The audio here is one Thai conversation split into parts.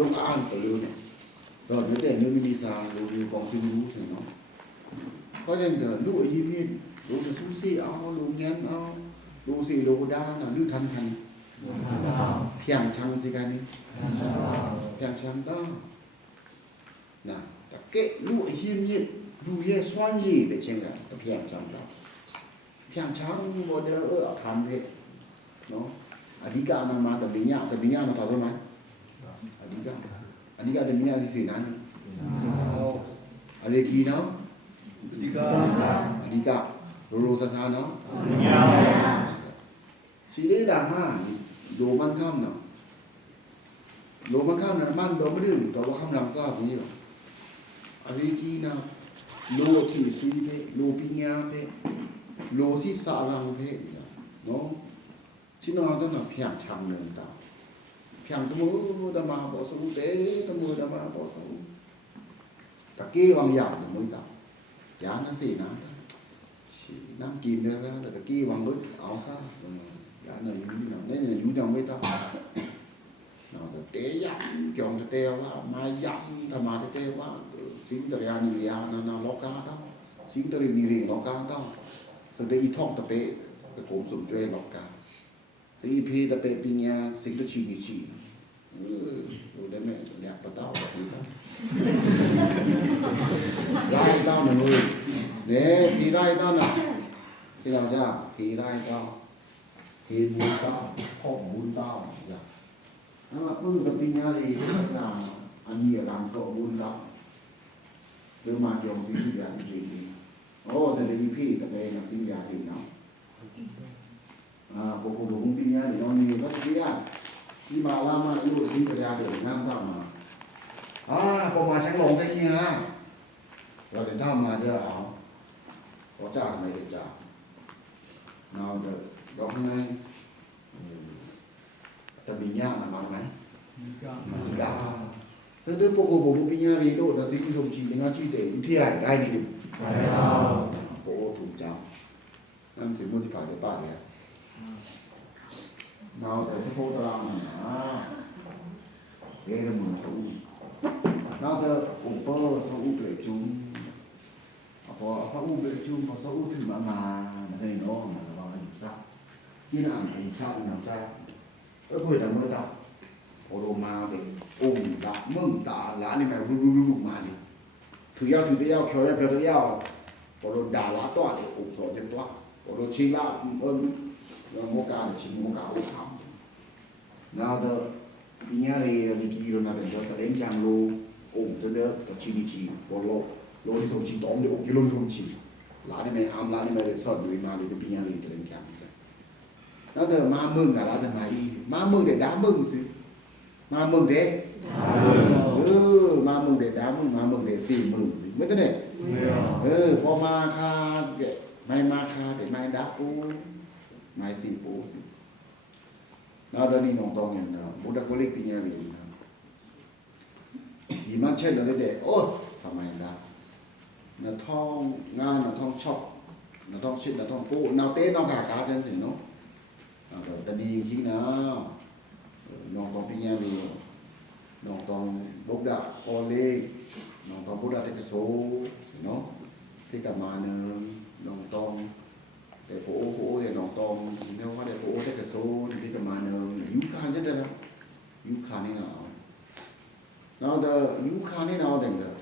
ลงอ่านก็เลยเนี่ยรอดแต่เนื้อมินิซาดูกองที่รู้สิเนาะเพราะฉะนั้นลูกอีมินลูกซูซี่เอาลูกแงนเอาลูกสิลูกดาน่ะลือทันเพียงชังสิกันนี่เพียงชังต้านะตะเกะลูกอีมินลูกเยสวานยีไปเช่นกันตะเพียงชังต้าเพียงชังบ่เด้อทันเด้เนาะอดีกานามาตะบิญญามาทอดมั้ยอดีกาตะบิญญาสินั้นอะไรกีเนาะอดีกาโรซาซาเนาะสิได้ดังมาโดมันข้ามเนาะโดมันข้ามนั้นมันโดบ่ดื่มตัวว่าคำนำซาพวกนี้อะไรกีนะโลที่สุยเพโลปิญญาเพโลสิสารังเพเนาะชินอตนะเพียงชังเนินตาเพียงตะมือตะมาบ่สู้เตตะมือตะมาบ่สู้ตะเกวังยามตะมือตายานะสินะสิน้ำกินแล้วตะเกวังลึกเอาซะยานะอยู่นำเนี่ยอยู่นำไม่ตาเนาะตะเตยามเกี่ยวตะเตว่ามา yam ธรรมะตะเตว่าสิงตะยานิยานะโลกาตาสิงตะรินิริโลกาตาสตะอีท่องตะเปตะโกมสมจวยโลกาสิเพตะเปปิญญาสิงตะชีนิชีดูได้มั้ยอยากปะเต้าแบบนี้ครับไล่เต้าหนึ่งเนี่ยพี่ไล่เต้าน่ะที่เราจะพี่ไล่เต้าพี่บุญเต้าพ่อบุญเต้าอย่าแล้วมาพึ่งตะปิญญาดีนะอันนี้รังโสบุญเต้าหรือมาเกี่ยวสิ่งที่อย่างจริงโอ้แต่ในพี่ตะเปนะสิ่งอย่างจริงเนาะpokok dukung pinya di noni kan dia di malam itu sing terjadi dengan sama pemacang long cái kia rồi đến thăm mà chưa ảo có trả mày được trả nào được đó hôm nay tại vì nhà là bằng mấy mà cả thế tới pokok dukung pinya đi đâu là sing dùng chỉ dengan chi để thi hải đây đi được pokok thủ chào nam chỉ mua gì phải để bạn này nào để cho cô ta làm ghê là mừng số nào tờ ủng phơ số u lệ chung có số u lệ chung có số u thì mà là gì nó mà nó vào hình sao khi nào hình sao thì làm sao thôi là mới tạo ô đồ mà để đã mừng tạ lá này mày ru mà đi thử theo khéo theo ô đồ đà lá tọa để ủng số trên tọa ô đồ chi lá mô ca là chỉ mô ca ủng thảm nào tờ pinya re liki ro na den ta leng jang lo ong te de ta chi ni chi bo lo ni so chi tom de ok lo so chi la ni me am la ni me de so dui ma de pinya re te leng jang nào tờ ma mừng là tờ mai ma mừng để đá mừng chứ ma mừng thế ma mừng để đá mừng ma mừng để xì mừng chứ mấy thế này po ma kha để mai ma kha để mai đá pu mai xì pu nào tờ đi nong tong nhân bố đã có lịch pinya re gì mà chết là để ôiทำไมล่ะnó thong ngan nó thong chọc nó thong shit nó thong pu nào tết nó cả cá chân gì nó nào tờ đi khi nào nong tong pinya re nong tong bốc đã o lê nong tong bốc đã cái số nó cái cả mà nong tong để phố để nong tong nếu mà để phố cái số thì cái mà yếu khan rất là yếu khan này nào nào the yếu khan này nào đừng được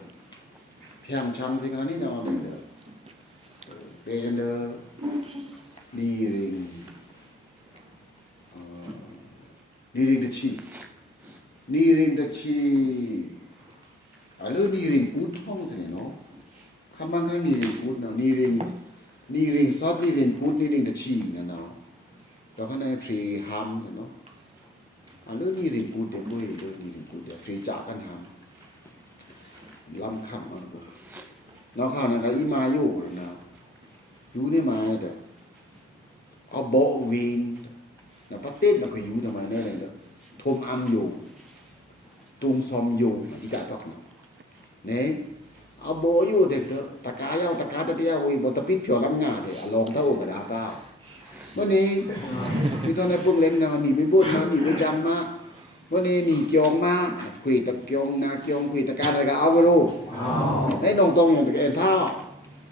phiền chăm thì cái này nào đừng được bên đi rình được chi ở lớp đi rình cút không thế này nó không mang cái đi rình cút nào đi rình shop đi rình cút đi rình được chi nào đó cái này free ham nóอันนี้นี่ริงกูเต็มด้วยนี่ริงกูจะฟรีจากกันหาล้ำค่ำมันกูเราข้าวนั่นก็อีมาอยู่นะอยู่นี่มาแต่เอาโบวินนะประเทศเราไปอยู่ทำไมได้เลยเด้อทมอัมอยู่ตุงซอมอยู่อีกาตอกนะเนี่ยเอาโบอยู่เด็กตะกายเอาตะกาตะเดียวอีบตะปิดเผียวลำงาเด้อลองเท่ากระดาษตาเมื่อนี้มีตอนนั้นพวกเล่นนะหนีไปบุญมาหนีไปจำมา วันนี้นี่เกียงมาคุยตะเกียงนาเกียงคุยตะการอะไรก็เอาไปรู้ในน้องตรงอย่างเอ็นท่า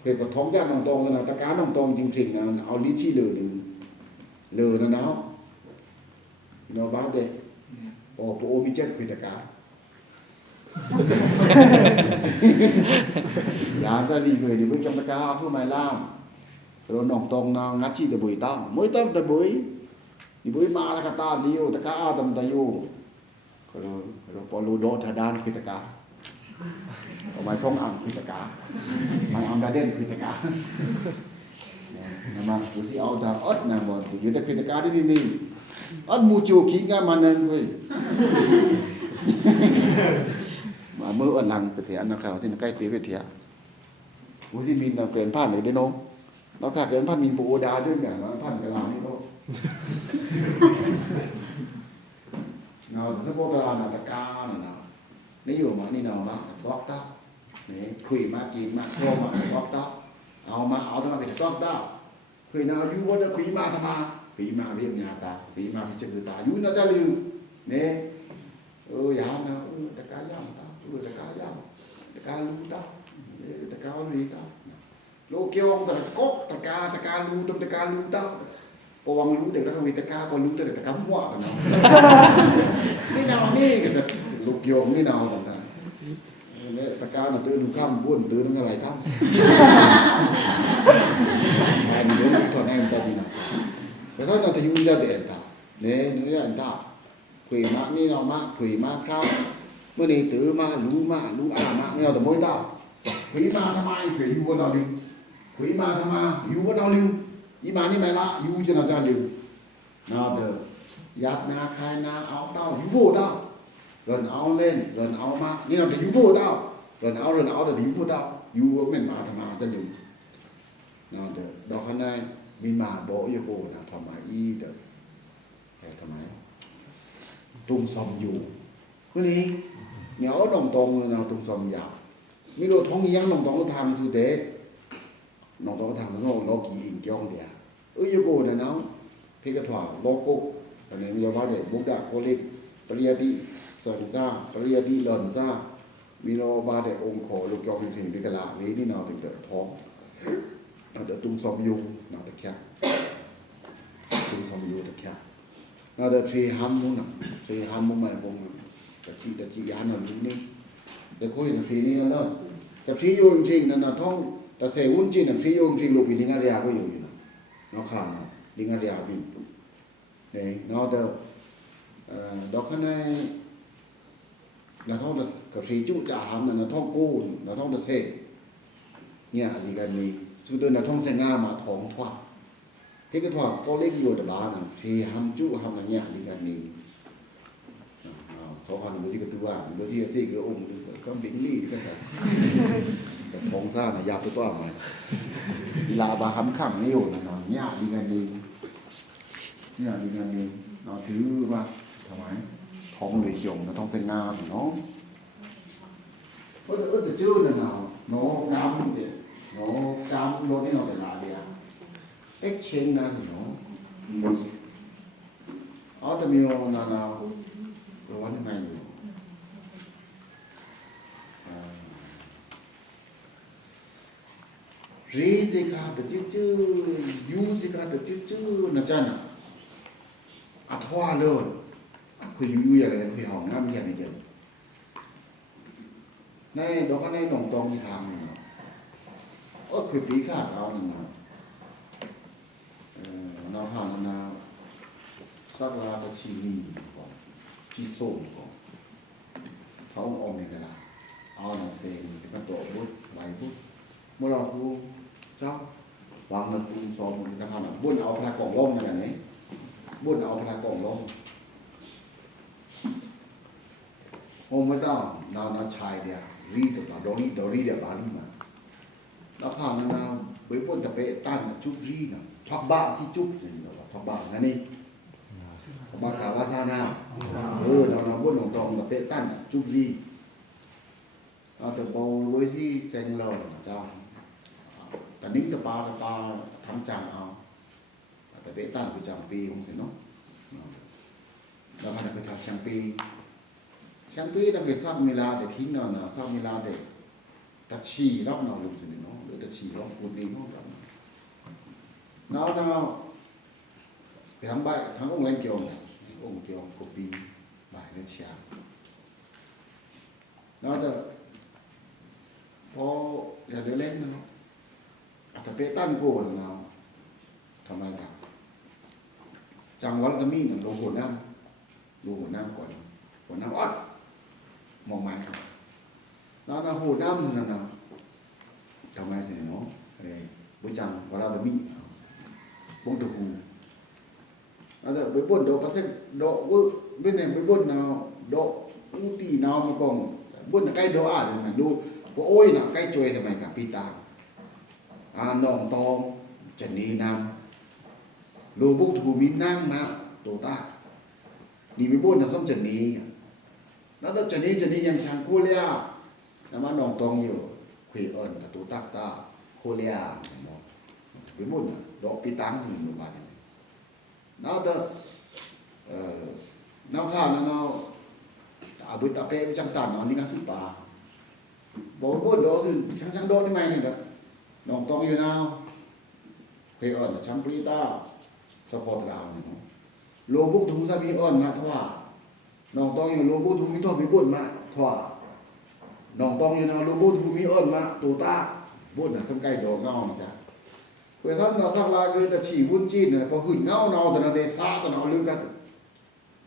คุยกับท้องจากน้องตรงนะตะการน้องตรงจริงๆนะเอาลิ้นชี้เลยดึงเลยนะเนาะเนาะบ้าเด้โอ้โหมีเจ็ดคุยตะการยาซะดีเลยดิบ่จำตะการคือไม้ล่ามrồi nòng tông nào ngắt chi từ buổi tao mới tâm từ buổi đi buổi mà là cả ta liu ta cá tâm ta yêu rồi bỏ lù đô thà đan khi ta cá ở ngoài phong ăn khi ta cá ngoài ăn đã đen khi ta cá mà cứ thì ao ta ớt nè bọn cứ ta khi ta cá đi đi ớt mu chiu khí nga mà nên thôi mà mơ ẩn lằng cái thế ăn nó khảo thì nó cay tí cái thế Hồ Chí Minh là quyền phản đấy đấy nó เราขาดเกินพันมินปูดาด้วยเนี่ยพันกะลานี่โตเนาะสะโพกกะลาน่ะตะกาน่ะเนาะนี่อยู่มานี่เนาะมากอกตานี่คุยมากินมาโตมากอกตาเอามาเอาตะมาไปกอกตาคุยนาอยู่บ่ได้คุยมาทำมาคุยมาเรียกญาตาคุยมาพิจคือตาอยู่น่าจะลืมนี่ยามนะตะกายามตาตะกายามตะกาลูตาตะกาลีตาโลเกียวสระกกตะกาลูตะกาลูตาปวังรู้เด็กแล้วก็มีตะกาก็รู้แต่ตะกามั่วกันเนาะนี่นานี่ก็โลเกียวนี่นาต่างๆเนี่ยตะกาน่ะตื่นค่ำบ้วนตื่นอะไรค่ำใช่มันเรื่องถอนแอมตาดีนะแต่เขาต้องอยู่จะเด่นตาเนี่ยนี่อันตาคุยมานี่เนาะมาคุยมาครับเมื่อนี้ตื่นมารู้มาเนี่ยแต่มื้อตาคุยมาทำไมคุยอยู่บนเราดิคุยมาทำไมอยู่บนเราลืมอีมานี่ไม่ละอยู่จนอาจารย์ลืมนาเด้อยับนาคายนาเอาเต้าอยู่โบเต้าเรินเอาเล่นเรินเอามานี่เราจะอยู่โบเต้าเรินเอาแต่อยู่โบเต้าอยู่ไม่มาทำไมจะลืมนาเด้อดอกข้างในมีมาโบอยู่โบนะทำไมอีเด้อแต่ทำไมตุ้มซอมอยู่มื้อนี้เหนียวดองตองนะตุ้มซอมยาวมีโลท้องเลี้ยงดองตองทางสุเดน้องต้องทางน้องโลกีอิงจ้องเดียอยู่โกนะเนาะพี่ก็ถว่าโลโกอันนี้เราว่าได้บุกดาโคเล็กปริยติสันซ่าปริยติหล่นซ่ามีเราว่าได้องค์ขอลูกจองถึงพิกละนี้นี่เนาะถึงเด้อท้องเด้อตุ้มซอมยุงเนาะตะแคบตุ้มซอมยุงตะแคบเนาะเด้อทรีฮัมมุนน่ะทรีฮัมมุใหม่วงตะจิยานนั่นนี่แต่คุยในฟรีนี่แล้วเนาะจะฟรีอยู่จริงๆนั่นน่ะท้องแต่เสวุ้นจีนน่ะฟรีอยู่จริงลูกบินดิงอาเรียก็อยู่นะเนาะค่ะเนาะดิงอาเรียบินนี่เนาะเด้อดอกข้างในน่ะท้องกาแฟจุจ่าหำน่ะท้องกูน่ะท้องตะเสเนี่ยอันนี้กันนี่สุดเดินน่ะท้องเสงามาท้องทว่าพี่ก็ทว่าก็เล็กอยู่แต่บ้านน่ะฟรีหำจุหำน่ะเนี่ยอันนี้กันนี่เขาคันบ่ที่ก็ตัวบ่ที่สิก็องค์ก็บิงลี่ก็แต่ท้องซ่าน่ะยาตัวตัวมาลาบาหำค่ำนี่อยู่น่ะเนาะเนี่ยดีกันนี่เนี่ยดีกันนี่เนาะถือว่าทำไมท้องเลยจงนะท้องเส้นงามเนาะแต่ชื่อน่ะเนาะเนาะกำเนี่ยเนาะกำโลนี่เนาะแต่ละเดียexchange นะเนาะแต่มีน่ะเนาะร้อนยังไงอยู่รีสิกาตะจื้อยูสิกาตะจื้อนะจ๊ะน่ะอัทว่าเลยคุยอยู่อย่างไรคุยห้องน้ำอย่างนี้เด้อในดอกในหนองตองที่ทางนี่คุยปีคาดเอานั่นน่ะนาผ่านนาสักลาตะชีนีที่ส่งก่อนท้องอมนี่ก็ล่ะเอาน่ะเซงสิกระโตบุดไหลบุดเมื่อเราผู้เจ้าวางน่ะตูซอมนะครับน่ะบุญเอาพลากล่องล่มนั่นนี่บุญเอาพลากล่องล่มโฮมไม่ต้องนาชายเดียรีดบ่ดอรีเดียบาลีมาแล้วผ่านนาไปป่นตะเปตันจุบรีน่ะทับบะสิจุบทับบะงั้นนี่บากาวาซานาเราบุญของตองตะเปตันจุบรีแต่บอไว้ที่เซงเราเจ้าแต่นิ่งตะปาทำจังเอาแต่เปตันประจำปีของสิเนาะ เราพาไปทำแชมปีเราไปสร้างเวลาแต่ทิ้งเราสร้างเวลาแต่ตัดชีรับเราลงสิเนาะหรือตัดชีรับคนเองของเราไปทำใบทั้งองค์เล่นเกี่ยวองค์เกี่ยวกับปีใบเล่นเชียร์แล้วแต่พออยากเล่นเนาะแต่เปตันโกนเนาะทำไมครับจังหวัดตะมีเนี่ยลงหัวน้ำก่อนหัวน้ำอัดมองมาแล้วนะหัวน้ำนั่นนะทำไมสิเนาะบุจังวัดตะมีบงตะกูแล้วแต่ไปบ่นโดปัสเซโดเว้ยเนี่ยไปบ่นเนาะโดอุตีเนาะมากองบ่นใกล้โดอาดมันรู้ว่าโอ้ยน่ะใกล้จวยทำไมกับปีตาน้องตองจะนีนำลูบุกถูมินั่งนะโตตานี่ไปบ่นนะส้มจะนีแล้วจะนียังทางโคเลียน้ำมันน้องตองอยู่คุยอ่อนแต่โตตาโคเลียไปบ่นนะดอกปีตังนี่มันบ้านน้าเด้น้าข้าน้าอาบุตรเป้ไปจังตันนี่กันสุปาบอกบ่นโดสิช่างโดนี่ไหมนี่เด้อน้องตองอยู่nowเคยอ่อนชัมปรีตาสปอร์ตเราเนาะโลบุกถูซาบีอ่อนมาทว่าน้องตองอยู่โลบุกถูมีทอมีบุญมาทว่าน้องตองอยู่nowโลบุกถูมีอ่อนมาตูตาบุญน่ะสำใกล้ดอกเงาจ้ะเพื่อท่านเราสักลาคือตะฉีวุ่นจีนน่ะพอหื่นเงาตะนั้นได้ซาตะนั้นลึกกัน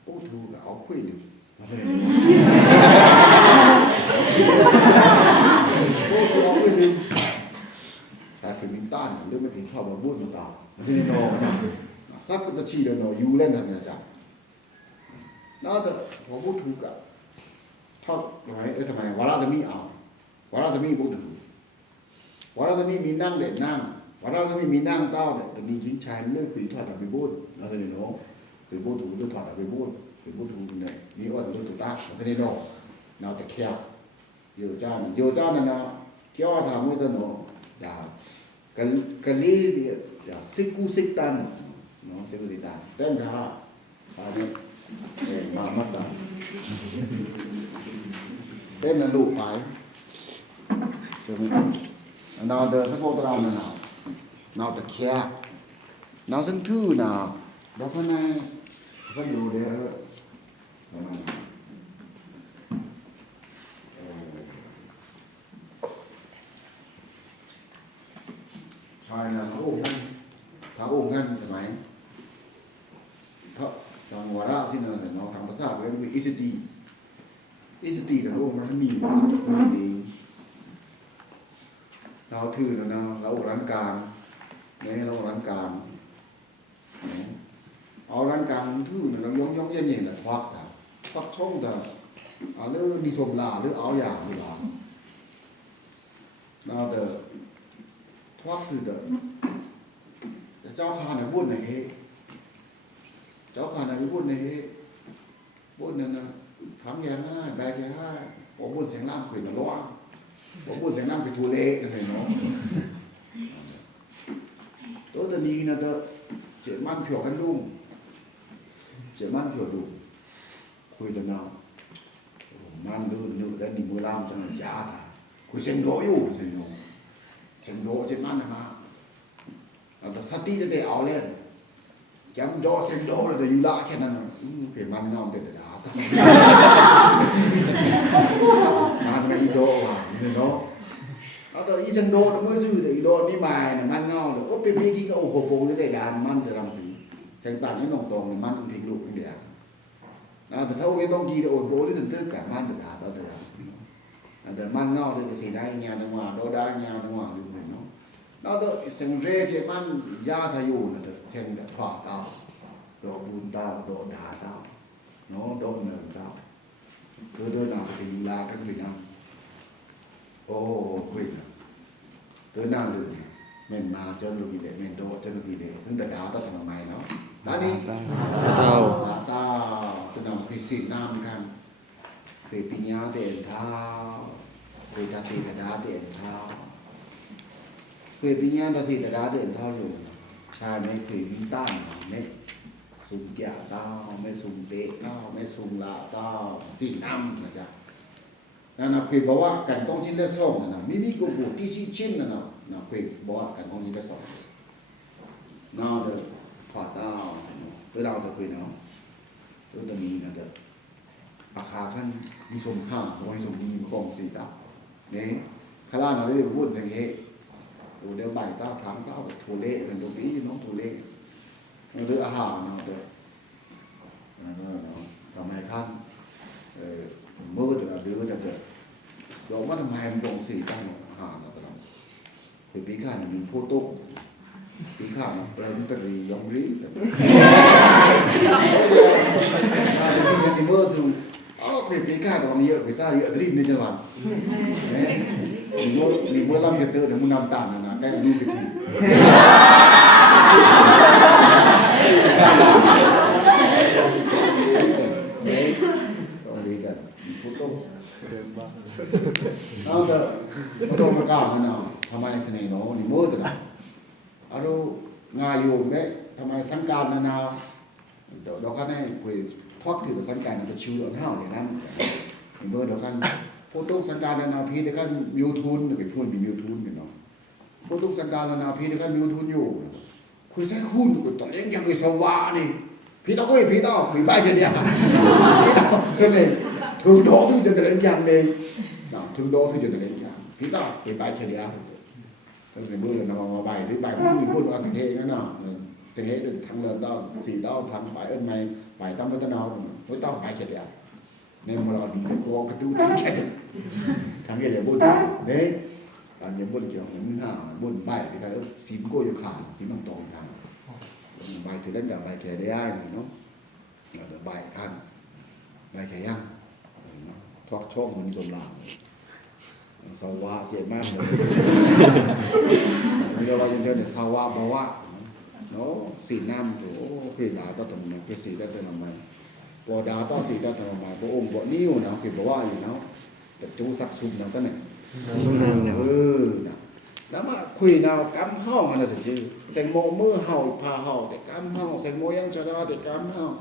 โอ้ถูก็เอาคุยลึกมาซะนี่โอ้ถูเอาคุยลึกคือมินตันหรือไม่ถึงชอบมาบุญมาต่อมันจะนอนนะซับก็ชีเดินนอยูเล่นนั่นนะจ๊ะน่าจะพอพูดถูกอะทอดไว้ทำไมวาระจะมีเอาวาระจะมีพูดถูกวาระจะมีนั่งเด่นนั่งวาระจะมีนั่งเต้าเนี่ยแต่นี่ทิ้งชายเรื่องคุยทอดแบบไปบุญเราจะเนาะคุยบุญถูกเรื่องทอดแบบไปบุญคุยบุญถูกเนี่ยมีอ้วนเรื่องถูกตาเราจะเนาะเราแต่เขี้ยวโยจ้านั่นนะเขี้ยวทำไม่ได้เนาะดาวkali ya siku-sitan no siku-sitan dan dah ada mamat dah tên là lụ phải nào được các cô tao nào tập khe nào dân thư nào đó phần này phần đủ để sai là nó ôm ngănใช่ไหมเพราะจังหวะละสินะแต่น้องทำภาษาเป็นวิอิสตีแต่โอ้มันมีดีเราถือแล้วนะเราร้านกลางเนี่ยเราร้านกลางเอาร้านกลางถือเนี่ยเราย่องเย็นๆแต่ควักช่องแต่เอาเรื่องนิสมลาหรือเอาอย่างหรือเปล่าเราแต่ควักคือแต่เจ้าข้าเนี่ยบุญเนี่ยเจ้าข้าเนี่ยบุญเนี่ยบุญเนี่ยนะทำอย่างง่ายแบบอย่างง่ายบอกบุญเสียงล่ามขึ้นมาล้อบอกบุญเสียงล่ามไปทัวเละนั่นเองเนาะตัวตอนนี้นะเด้อเจ็ดมันเผียวกันลุ่มเจ็ดมันเผียวดุคุยกันเนาะมันลื่นแล้วนี่มือล่ามจังเลยยาท่าคุยเสียงโดอยู่เสียงโดเจ็ดมันนะมาแต่สติจะได้เอาเล่นจำโดเสียงโดเลยแต่อยู่ละแค่นั้นเปลี่ยนมันนอนเด็ดดามันไม่อีโดว่ะเนาะเอาแต่อีเสียงโดมันไม่ซื่อแต่อีโดนี่มาเนี่ยมันเงาเลยโอ้เป็นพี่ที่ก็โอ้โหโปงได้ดามมันจะรำสีแข่งต่างที่น้องตองเนี่ยมันพิงลูกอย่างเดียวแต่ถ้าโอ้ยต้องกีโดโบหรือถึงตื้อกับมันจะด่าต่อเดียวแต่มันเงาเลยแต่สีได้เงาจังหวะโดได้เงาจังหวะอยู่เหมือนเนาะเราเด้อเสียงเร่เจ็บมันยาทายุนะเด้อเสียงแบบผ่าเต้าโดบุญเต้าโดด่าเต้าเนาะโดเนินเต้าเดินหน้าไปยิงลากันไปนะโอ้คุยนะเดินหน้าเลยเมนมาเจอลูกดีเดเมนโดเจอลูกดีเดซึ่งแต่ด่าต้าทำไมเนาะด่านี่ด่าเต้าตัวน้องคือสีน้ำกันคือปิญญาเตียนเท้าคือตาสีแต่ด่าเตียนเท้าคือปิญญาตาสีแต่ด่าเตียนเท้าอยู่ชาในคือวิญญาณเนี่ย สุ่มแก่เต้าไม่สุ่มเตะเต้าไม่สุ่มละเต้าสิ่งน้ำนะจ๊ะนั่นนะคือบอกว่ากันกองชิ้นละสองนะมีกูกูที่ชิ้นนะคือบอกว่ากันกองชิ้นละสองน่าเด้อถอดเต้าตัวเราจะคุยเนาะตัวตัวนี้นะเด้อราคาขั้นมีสุ่มห้ามีสุ่มดีมากองสี่เต้าเนี่ยข้าราชเราได้พูดอย่างนี้ดูเดี๋ยวใบเต้าถามเต้าถูเล่เป็นตัวนี้น้องถูเล่เราเดืออาหารเนาะเด้อทำไมขั้นเมื่อแต่ละเดือนจะเกิดเราว่าทำไมมันลงสี่ตั้งอาหารเราตลอดคือปีข้าเนี่ยมีโพตุกปีข้าเนี่ยเปล่าตรียองรีแต่ที่ยังมีเมื่อสู่คือปีข้าแต่ว่ามีเยอะไปซ่าเยอะรีบในจังหวัดมีเมื่อลำจะเตอเดี๋ยวมึงนำตามนะใกล้ดูไปทีเอาเถอะมาโดนมาก้าวกันเอาทำไมเสน่ห์น้องนี่มืดนะเอาดูงานอยู่แม่ทำไมสังการนานาเดี๋ยวกันให้คุยทอดถือสังการมันจะชิวอ่อนห้าวอย่างนั้นนี่มืดเดี๋ยวกันพูดตุ้งสังการนานาพีเดี๋ยวกันมิวทุนไปพูดมีมิวทุนกันเนาะพูดตุ้งสังการนานาพีเดี๋ยวกันมิวทุนอยู่คุยใช้หุ้นกูต้องเลี้ยงยังไปสวานี่พี่ต้องพี่ต้องคุยใบกันเนี่ยพี่ต้องนั่นเองถึงโดถึงจะเลี้ยงยังเองถึงโดถึงจะเลี้ยงยังพี่ต้องคุยใบกันเนี่ยตั้งแต่เมื่อเรามาใบที่ใบมันมีพูดว่าสังเกตนั่นเนาะสังเกตทางเรือนต้องสี่ต้องทางใบไม่ใบต้องไม่ต้องเอาไม่ต้องใบกันเนี่ยnên mà nó đi được qua cái túi thằng kia thằng kia là buồn đấy anh nhớ buồn kiểu những hàng buồn bài thì cái đó xím cô cho khả xím bằng tòng thằng bài thì lãnh đạo bài kể đấy ai này nó là bài ăn bài kể ăn nó thoát cho mình dùng làm sau qua chạy mang rồi bây giờ bao nhiêu là sau qua bao qua nó xì nam của khi đã tao tầm này cái xì ta tao làm màyพอดาต้องสีดาทำมาพระองค์บอกนิ้วนะคือบอกว่าอยู่เนาะแต่จูสักซุ่มนะก็เนี่ยนะแล้วมาคุยนาวกำห้องอะไรถึงชื่อเสงโมมือเห่าพาเห่าแต่กำห้องเสงโมยังชนะแต่กำห้อง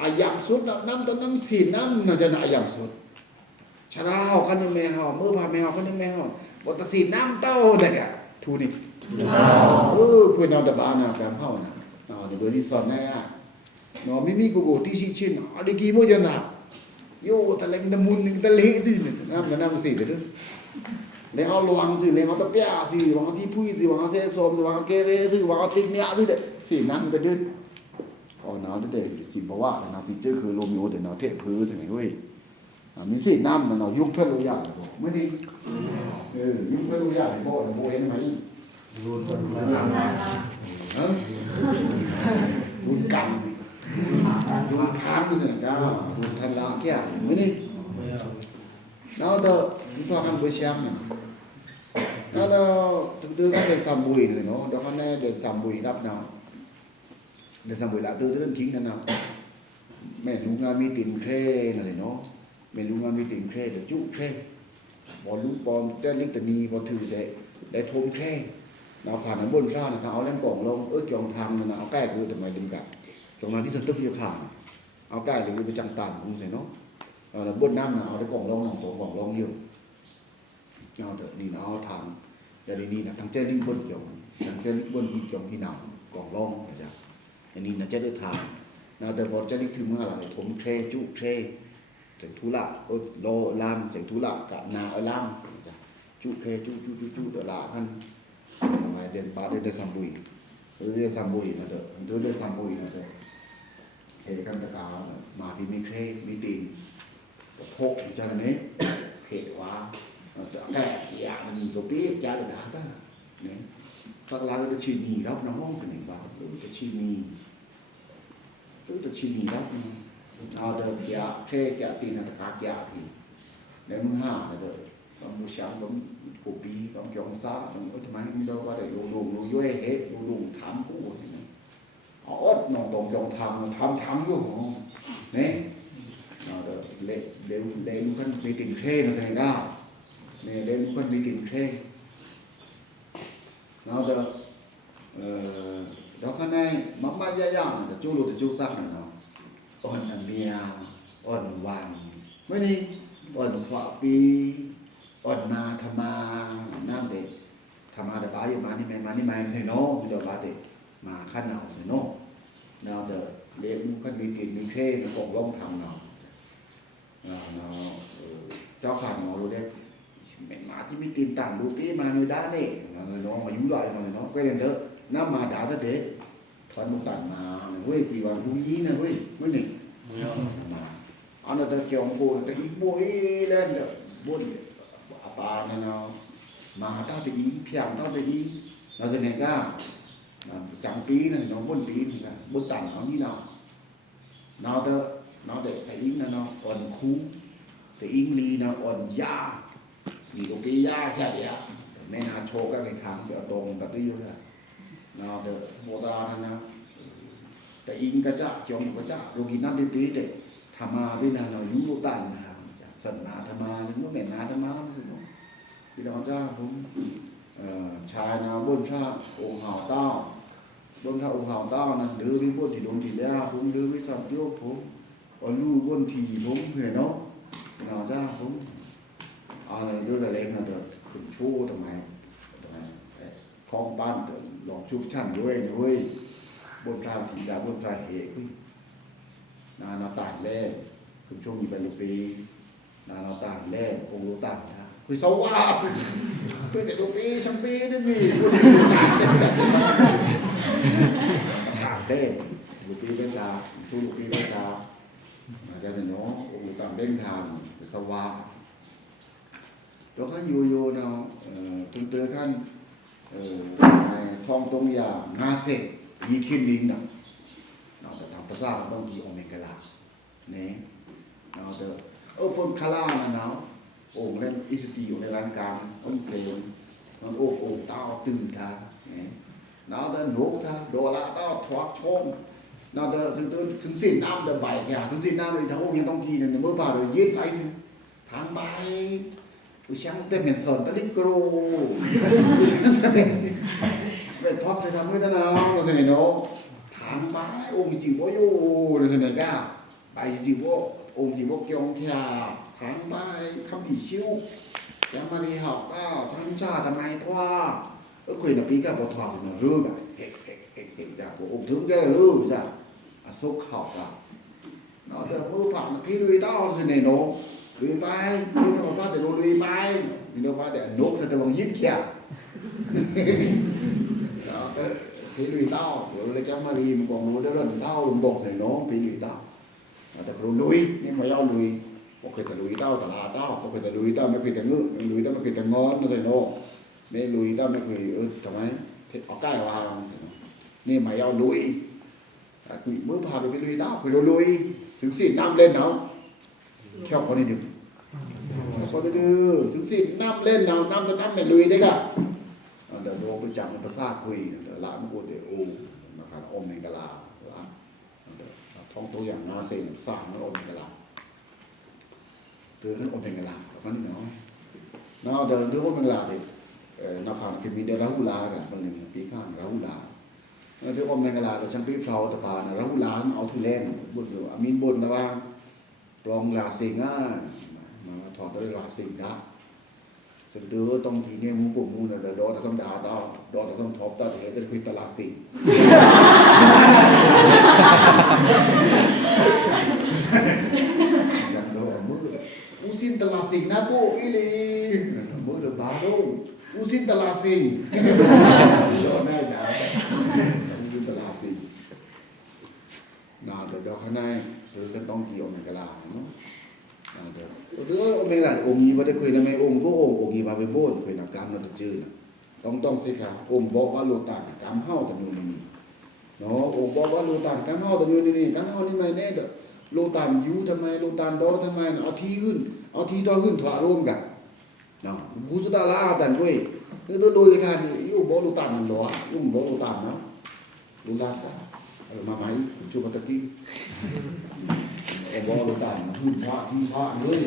อายามสุดน้ำต้นน้ำสีน้ำน่าจะน่าอายามสุดชนะเห่ากันนึงไม่เห่ามือพาไม่เห่ากันนึงไม่เห่าบทสีน้ำเต้าเด็กอะทูนี่คุยนาวตะบานะกำห้องนะเดี๋ยวที่สอนแน่nó mimi của tí sĩ trên nó đi kí mỗi dân nào yo ta lên ta muốn ta lấy gì nữa năm gì thế đó lấy áo loang gì lấy áo tập bia gì áo tí pui gì áo xe xôm gì áo kê rê gì áo chơi mẹ gì đấy xỉ năm ta đơn nó để xỉ bảo vợ nó xỉ chơi khơi lôm yếu để nó thệ phứ gì này ơi mình xỉ năm là nó dùng thuốc lâu dài mới đi dùng thuốc lâu dài bộ là bộ em máy dùng cầm dùng tham gì cả dùng thanh lá kia mới đi nó đỡ chúng ta ăn với xem này nó thực tư các đền sầm bùi rồi nó đó con đền sầm bùi đắp nào đền sầm bùi là tư đến chính là nào mẹ lúc nào mi tìm khe này nó mẹ lúc nào mi tìm khe để chụp khe bỏ lúc bỏ cho linh tần ni bỏ thử để thôn khe nào phản ứng bồn ra là tháo lên cổng lông ước chồng thằng là nào cái cứ tụi mày đừng cả chồng nào đi sân tức nhiều khả áo cái thì bị chẳng tàn không thể nó là buôn năm nào đấy quảng long nào tổ quảng long nhiều nhau tự đi nó thằng giờ đi là thằng chơi linh buôn kiểu thằng chơi linh buôn đi kiểu khi nào quảng long phải sao giờ đi là chơi được thằng nào từ một chơi linh thứ mà là thốn tre trụ tre chẳng thú lạ lô lam chẳng thú lạ cả nào ở lam trụ tre trụ đỡ lạ hơn mà đền ba đền sầm bùi đền sầm bùi là đỡ đền sầm bùi là đỡ hệ cănตะกามาที่มีเครมีตีนพกจานนี้เพว่าแก่ยามันมีตัวเปี้ยยาแต่ด่าตาเนี่ยสักลายก็จะชีนีรับน้องสนิทบ้างจะชีนีจะชีนีรับเอาเดิมยาเครยาตีนตะกายาทีในมือห้าเลยต้องบูชาต้องปูปีต้องเกี่ยวกับซาต้องทำไมไม่ได้ว่าได้ลุงย่อยเหตุลุงถามกูนี่อดน้องตรงจงทำอยู่นี่เราเดี๋ยวเลี้ยงกันมีติ่งเท่เราจะได้เนี่ยเลี้ยงกันมีติ่งเท่เราเดี๋ยว đó cái này mắm ba ya là chú lụt chú sắc này nó ổn là mía ổn vàng mới đi ổn xóa pi ổn ma tham ma nam để tham ma để bá yêu mà ni mày thấy nó bây giờ bá để mà khăn nào thấy nó nào để lên khăn bị tiền bị khê nó còn lông thằng nào nó cho khăn nó rồi đấy mẹ má chỉ biết tiền tàn lũ pi mà người đã để nó mà dũng loại nó quay lên đó nó mà đã tới thế thoát một tàn mà quê thì bằng cũng gì nè quê mới nè mà anh ta kêu cô ta ít bôi lên được bôi bà này nó mà ta thì ít phiền ta thì ít nó gì này cả chẳng tí này nó bôi tí này bôi tàn nó như nào nó để thấy ít là nó còn khu thì ít ly nó còn da thì có cái da kia vậy nên là cho các cái kháng để tồn cả tiêu rồi nào từ mô ta này nàoแต่อิงก็จะจงก็จะโลกินับปีๆเด็กธรรมาวินาเรายุ่งโลตันนะสันนาธรรมาถึงโนเมนนาธรรมาที่น้องที่น้องเจ้าผมชายนาบนชาองค์หาวเต้าบนชาองค์หาวเต้านั้นเดือวิบุตรที่ดวงที่แล้วผมเดือวิสัมโยกผมอ่อนลู่บนทีผมเห็นเนาะน้องเจ้าผมอะไรเดือดเล็กนะเดือดขึ้นชู้ทำไมคลองบ้านเดือดหลอกชุบช่างด้วยนะเว้ยบนราวถีดาบนราวเหตุนาตาดแล่คือช่วงนี้เป็นปีนาตาดแล่องค์ตาดนะคือสวาคือแต่ปีชัมปีนั่นนี่คนตาดแล่ปีเป็นตาช่วงปีเป็นตาอาจารย์น้ององค์ตาดเล่นทานสวาแล้วก็อยู่เนาะตึงเตอขั้นทองตรงยานาเสกยีคินลิงนะเราจะทำภาษาเราต้องยีโอเมก้าเนี่ยเราจะพนคาร่านะเนาะโอ่งเล่นอิสติอยู่ในร้านกลางต้องเซลมันโอ่งเต้าตื่นทางเนี่ยเราจะหนุกทางโดละเต้าทวักชมเราจะถึงสิ้นน้ำจะใบแก่ถึงสิ้นน้ำเลยทั้งโอ่งยังต้องยีเนี่ยเมื่อผ่านเลยยืดไหลทางใบผู้ช่างเต็มเหม็นสนตะลิกโกรผู้ช่างเต็มเป็นท็อปจะทำให้ท่านเอาเสนอโน้ถามไปองค์จิ๋วอยู่เลยเสนอก้าไปจิ๋วองค์จิ๋วเกี่ยวแค่ถามไปคำผีชิวยังมาเรียกก็ทั้งชาทำไมทั่วคุยนับปีกับปทถึงเรื่องอะเก่งจากองค์ถึงแค่เรื่องจ้ะสุขเขาจ้ะเนาะแต่มือผ่านพี่ลุยต้อเสนอโน้ลุยไปลุยไปบอกว่าแต่ลุยไปมีน้องว่าแต่นกจะต้องยึดแค่ผีลุยเต้าเดี๋ยวเลยจะมารีมันบอกรู้ได้เรื่องเต้าลุงบอกใส่น้องผีลุยเต้าแต่เราลุยนี่มาเอาลุยพวกเคยแต่ลุยเต้าตลาดเต้าพวกเคยแต่ลุยเต้าไม่เคยแต่เงือกลุยเต้าไม่เคยแต่งอนมาใส่น้องไม่ลุยเต้าไม่เคยทำไมเอาใกล้วางนี่มาเอาลุยคุยเมื่อผ่านไปลุยเต้าคุยเราลุยถึงสิ้นน้ำเล่นเนาะแค่คนนี้ดึงคนนี้ดึงถึงสิ้นน้ำเล่นเนาะน้ำจะน้ำไม่ลุยได้ก่ะเดี๋ยวโดนไปจับมันภาษาคุยเดี๋ยวละมันพูดเดี๋ยวมาขันอมในกะลาละท้องตัวอย่างนาเซนสร้างมันอมในกะลาเตือนอมในกะลาแบบนี้เนาะนาเดินที่ว่ามันลาเด็กนาผ่านคือมีเดราหูลากับมันหนึ่งปีข้างราหูลาที่อมในกะลาเราชั้นปีเพลาตะพานราหูลาเอาทุเรศบุญอยู่อามินบุญนะว่าปลองราสิงห์มาถอดตัวราสิงห์ครับสุดท้ายต้องทีเนี่ยมูปุ่มมูนะแต่ดอจะต้องด่าต่อดอจะต้องทบต่อแต่เห็นจะคุยตลาดสิงกันก็มืออุสินตลาดสิงนะปุ๊อีลีมือเดือบาโดอุสินตลาดสิงดอแน่นะอุสินตลาดสิงน่าแต่ดอข้างในเธอก็ต้องเกี่ยวในกะลาเนาะไม่ละองค์นี้ว่าได้คุยนะไม่องค์ก็องค์นี้มาไปโบนคุยนักกรรมเราจะจืดนะต้องสิครับองค์บอกว่าโลตันกรรมเฮาแต่อยู่นี่เนาะองค์บอกว่าโลตันกรรมเฮาแต่อยู่นี่กรรมเฮานี่ไม่แน่เด้อโลตันอยู่ทำไมโลตันดอทำไมเอาที่ขึ้นเอาที่ต่อขึ้นถวาร่วมกันเนาะบุษดาลาแต่ด้วยโดยการยุ่งบอกโลตันนั่นหรอยุ่งบอกโลตันเนาะโลตันมาไหมชูปัตติบอกโลตันหุ่นพระที่พระเลย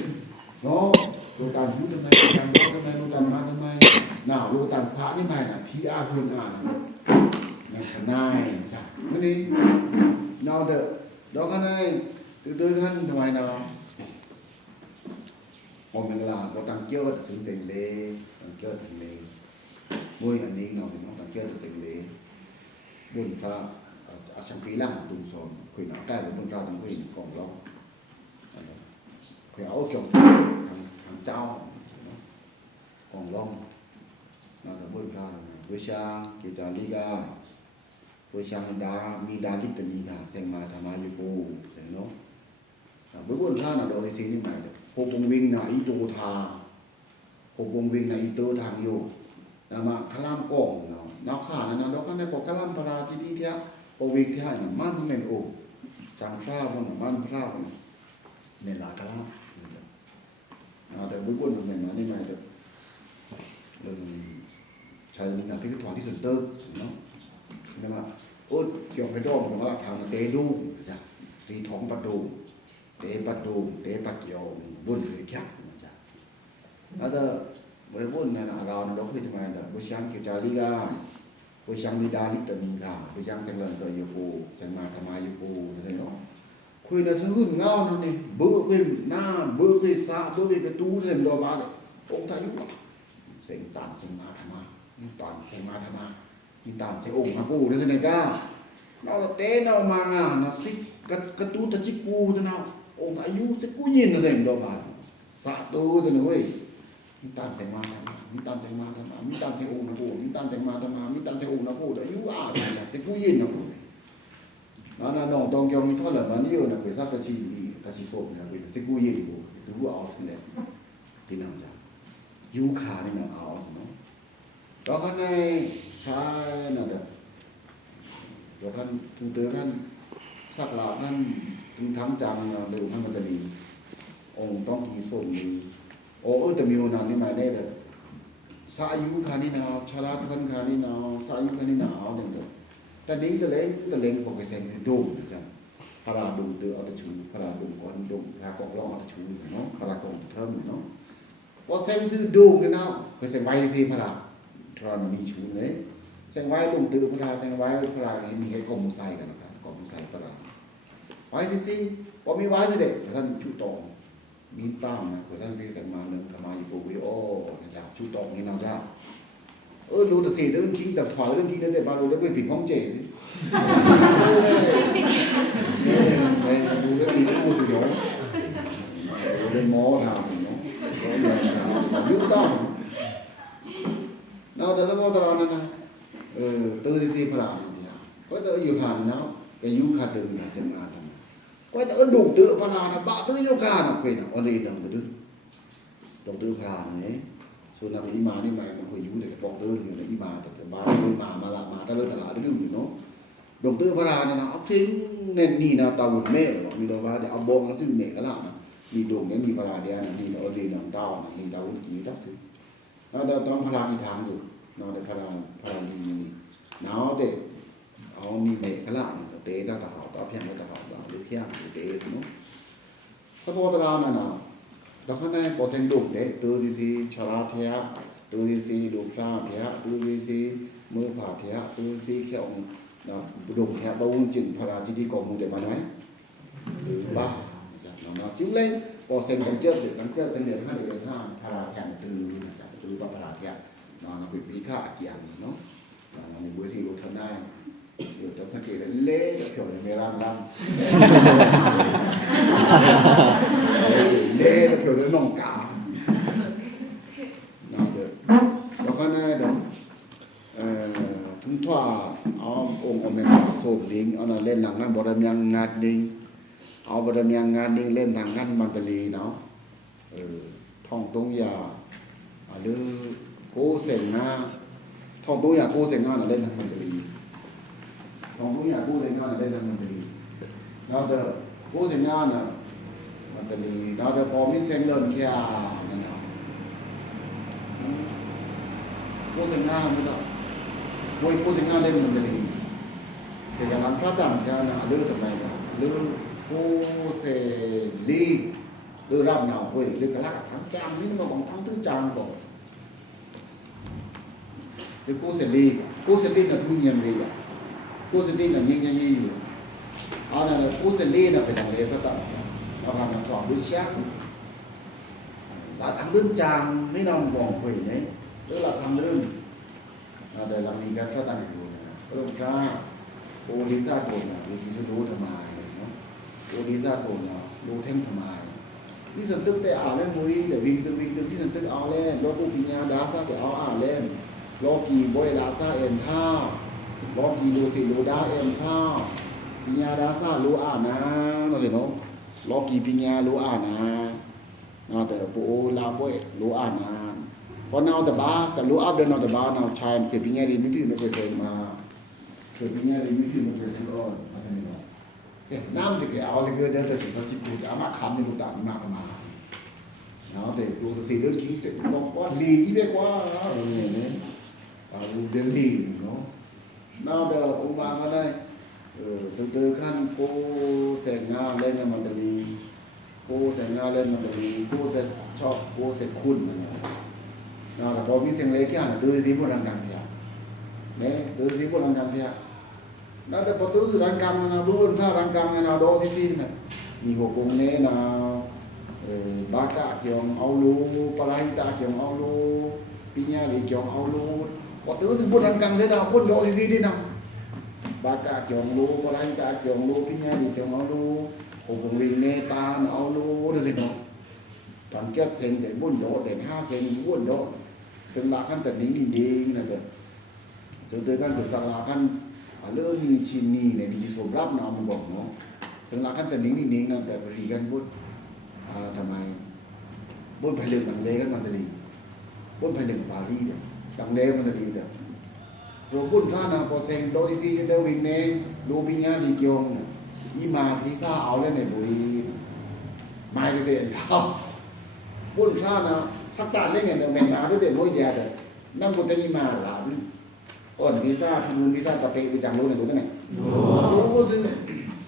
เนาะโลตันหุ่นทำไมโลตันโลตันมาทำไมน่าโลตันสานี่ไม่น่ะที่อาเพิ่นอ่าน ngày hôm nay chả cái đi nào được đó cái này từ từ khăn thoại nào còn mình là có tăng chưa được sự dành lệ tăng chưa thành lệ môi anh đi nào thì nó tăng chưa được dành lệ buồn pha ở trong kỹ lăng tùng sòn khuyên áo cài với buồn pha tăng khuyên còn long khuyên áo kiểu hàng trao còn long nào là buồn pha với sang kiểu trà liga với sang đá mi đá lít tần liga xem mà tham gia yopo xem nó với buồn pha là độ thì như này hồ bông viên là ý đồ thà hồ bông viên là ý tơ thang vô là mà kalam cong nó khá là nó đó cái này có kalam para chỉ đi theo hồ việc theo là man men ô chẳng sao mà man sao nên là kalam từ bữa quân của mình nói như này được trời mình cảm thấy cái thoáng cái sườn tơ nó nhưng mà ôi kiểu cái đom của nó thằng tế đu thì thoáng bắt đồ tế bắt kiểu buồn người khác đó với buồn này là đó nó khi mà là buổi sáng kiểu trà liga buổi sáng đi đá lít tần cả buổi sáng sang lần rồi yopo sang mà tham gia yopo thế nó khuyên là thứ hưng ngon này bữa quên na bữa quên xa bữa quên cái tú thêm đồ ba đấy ông ta giúp sang tàn sang ma tham gia tàn sang ma tham gia tàn sẽ ủng nó cô thế này cả nó là té nào mà nó xích cái tú ta chích cu thế nào ông ta giúp sẽ cú nhìn nó thêm đồ ba xạ tư thế này ơi tan sang ma tham gia tan sang ma tham gia tan sang ủng nó cô tan sang ma tham gia tan sang ủng nó cô đã giúp à sẽ cú nhìn nó nó là nòng tông trong thoát là bán yêu là người sát ta chỉ sộp là người sẽ cúi gì của thứ áo thì nào ra du khá nên là áo nó đó cái này sai là được rồi khăn thủ tướng khăn sắc là khăn từng tháng chẳng đều khăn mà tầm ông tông ký sộp thì ở tầm yêu nào nên mà đây được sa du khá nên nào cha ra thân khá nên nào sa du khá nên nào áo được ta đến cái lên của cái sen thì đùm chẳng hà là đùm từ ở chú hà là đùm hà còn lo ở chú nó hà là còn thơm nó có sen dư đùm thế nào cái sen vay gì hà là cho nó đi chú đấy sen vay đùm từ hà là mình cái còn một sai cả nó còn một sai hà là vay gì có mấy vay gì đấy thân chú tòng min tam của thân viên sen mà nâng tham gia của quý ô chả chú tòng như nào ra lúc đó xì tới kinh tập thoại đến kinh để vào lúc đấy bị phóng trẻ đây là lúc đấy thì mua từ đó lên mò nào nó dữ to nào đã sao tao nó từ gì phải làm thì có tới nhiều hàng nào cái du khá từng là chân à thằng có tới đủ tự phải làm là bạ tới du khá nào quên nào con gì đâu được đầu tư phải làm đấy so là cái ima ni maiมันคุยอยู่แต่บอกเรื่องอยู่ในimaแต่บ้านเลยมาละมาตะเลยตลาดนึงอยู่เนาะดงตื้อพระรานะเอาทิ้งเน่นนี่นะตาวุ่นแม่มีดอกว่าแต่เอาบงซึ่งแม่ก็ละนะมีดงเนี่ยมีพระราเดียนะมีเอาเรียนดาวนะมีดาวกี่ตักสิแล้วตอนพระราอีทางอยู่เนาะแต่พระราดีเนาะแต่เอามีแม่ก็ละนี่เตะตาตาตาเพียงตาตาหรือเพียงเตะเนาะพระโพธิรานะđó cái này có sinh đục đấy từ gì chara thea từ gì đục ra thea từ gì mưa phả thea từ gì kẹo là đục thea bao nhiêu chừng phá chỉ đi còn một để mà nói từ ba nó chính lên có sinh đằng trước để đằng trước sinh điện hai để hai phá thea từ ba phá thea nó bị bí khả kiện nó là mình buổi thì buổi thơ này điều trong sáng kỳ là lễ được kiểu này làm lễ được kiểu nó nòng cả nó được đó cái này được chúng ta ông mình sổ lính ông là lên làm ngăn bờ đầm yang ngạt đinh ông bờ đầm yang ngạt đinh lên thằng ngăn bằng cái lì nó thòng tung già lư cố sền na thòng tung già cố sền na là lên thằng bằng cái lì thòng tung già cố sền na là lên thằng bằng cái lì nó được cố sền na là bằng cái lì nó được có miếng sen lớn kia này nào cố sền na mới được quay cô sinh lên mình để thì cái làm phát triển theo là lư tầm này là lư cô sẽ đi lư làm nào quay lư cái lá cả tháng trăm nhưng mà còn tháng thứ trăm rồi thì cô sẽ đi là thu nhiệm gì ạ cô sẽ tin là nhìn như như này là cô sẽ lên là phải làm lễ phát tặng nó làm là thỏa buổi sáng đã thắng đơn tràng mấy năm vòng quỷ đấy tức là thắng đơn để làm gì cái phát tặng của nó đồng ra cô lý ra của là vì thì đố thầm hài cô lý ra của là đố thanh thầm hài đi dần tức để ảo lên mũi để vinh từ đi dần tức ảo lên lo cô bị nhà đá ra để ảo lên lo kỳ bôi đá ra em thao lo kỳ đồ thì đồ đá em thao bị nhà đá ra lúa na nó thì nó lo kỳ bị nhà lúa na nóแต่ปูลาบวยลúนะพอนาแต่บ้ากับลúอัพเดินนาแต่บ้านาชายเก็บปีเงี้ยดีไม่ถึงไม่เคยเซ็งมาเก็บปีเงี้ยดีไม่ถึงไม่เคยเซ็งก่อนมาเซ็งเนาะน้ำที่แกเอาเลยก็เดินแต่สิ่งที่พูดอามาคำในลูกตาไม่มากมาเนาะแต่ลูกสิ่งเรื่องคิดแต่ลูกว่าลีที่เรียกว่าเนี่ยลูกเดินลีเนาะน้าแต่องค์มาก็ได้สุดท้ายขั้นโก้เสงงาเล่นมันจะลีcô sẽ nghe lên mà bởi vì cô sẽ khôn nào là có biết xem lấy cái là từ gì một lần càng theo đấy từ gì một lần càng theo nó đã có từ răng cam là bữa ra răng cam này nào đó thì xin này nhiều hộ cùng này là ba cả kiểu áo lú parahita kiểu áo lú pinya đi kiểu áo lú có từ gì một lần càng thế nào quân đó thì gì đi nào ba cả kiểu lú parahita kiểu lú pinya đi kiểu áo lú cùng mình nè ta nó lú được gì đó toàn chất sen để buôn đó để 5 sen buôn đóซึ่งละขั้นแต่นี้ดีๆนะเด้อจนเดือนกันเป็นสลาขั้นเรื่องมีชินนี่เนี่ยมีสมรับนามบอกเนาะซึ่งละขั้นแต่นี้นี่นะแต่บริกันบุญทำไมบุญไผ่เหลืองดังเลกันมันจะดีบุญไผ่เหลืองปารีเนี่ยดังเลมันจะดีเด้อโรบุญท่านะพอเซ็งโดยที่จะเดินวิ่งเนดูปิญญาดีเกียงอีมาพิซซ่าเอาเล่นในบุยไม่ได้เด่นเท่าบุญท่านะสักตาเล่นเนี่ยแมงมาได้เด่นร้อยแย่เลยนั่งบนตีมาหลานอ่อนพิซซ่าพิมูลพิซซ่าตะเปะไปจังรู้เนี่ยรู้ตั้งไหนรู้ซึ่ง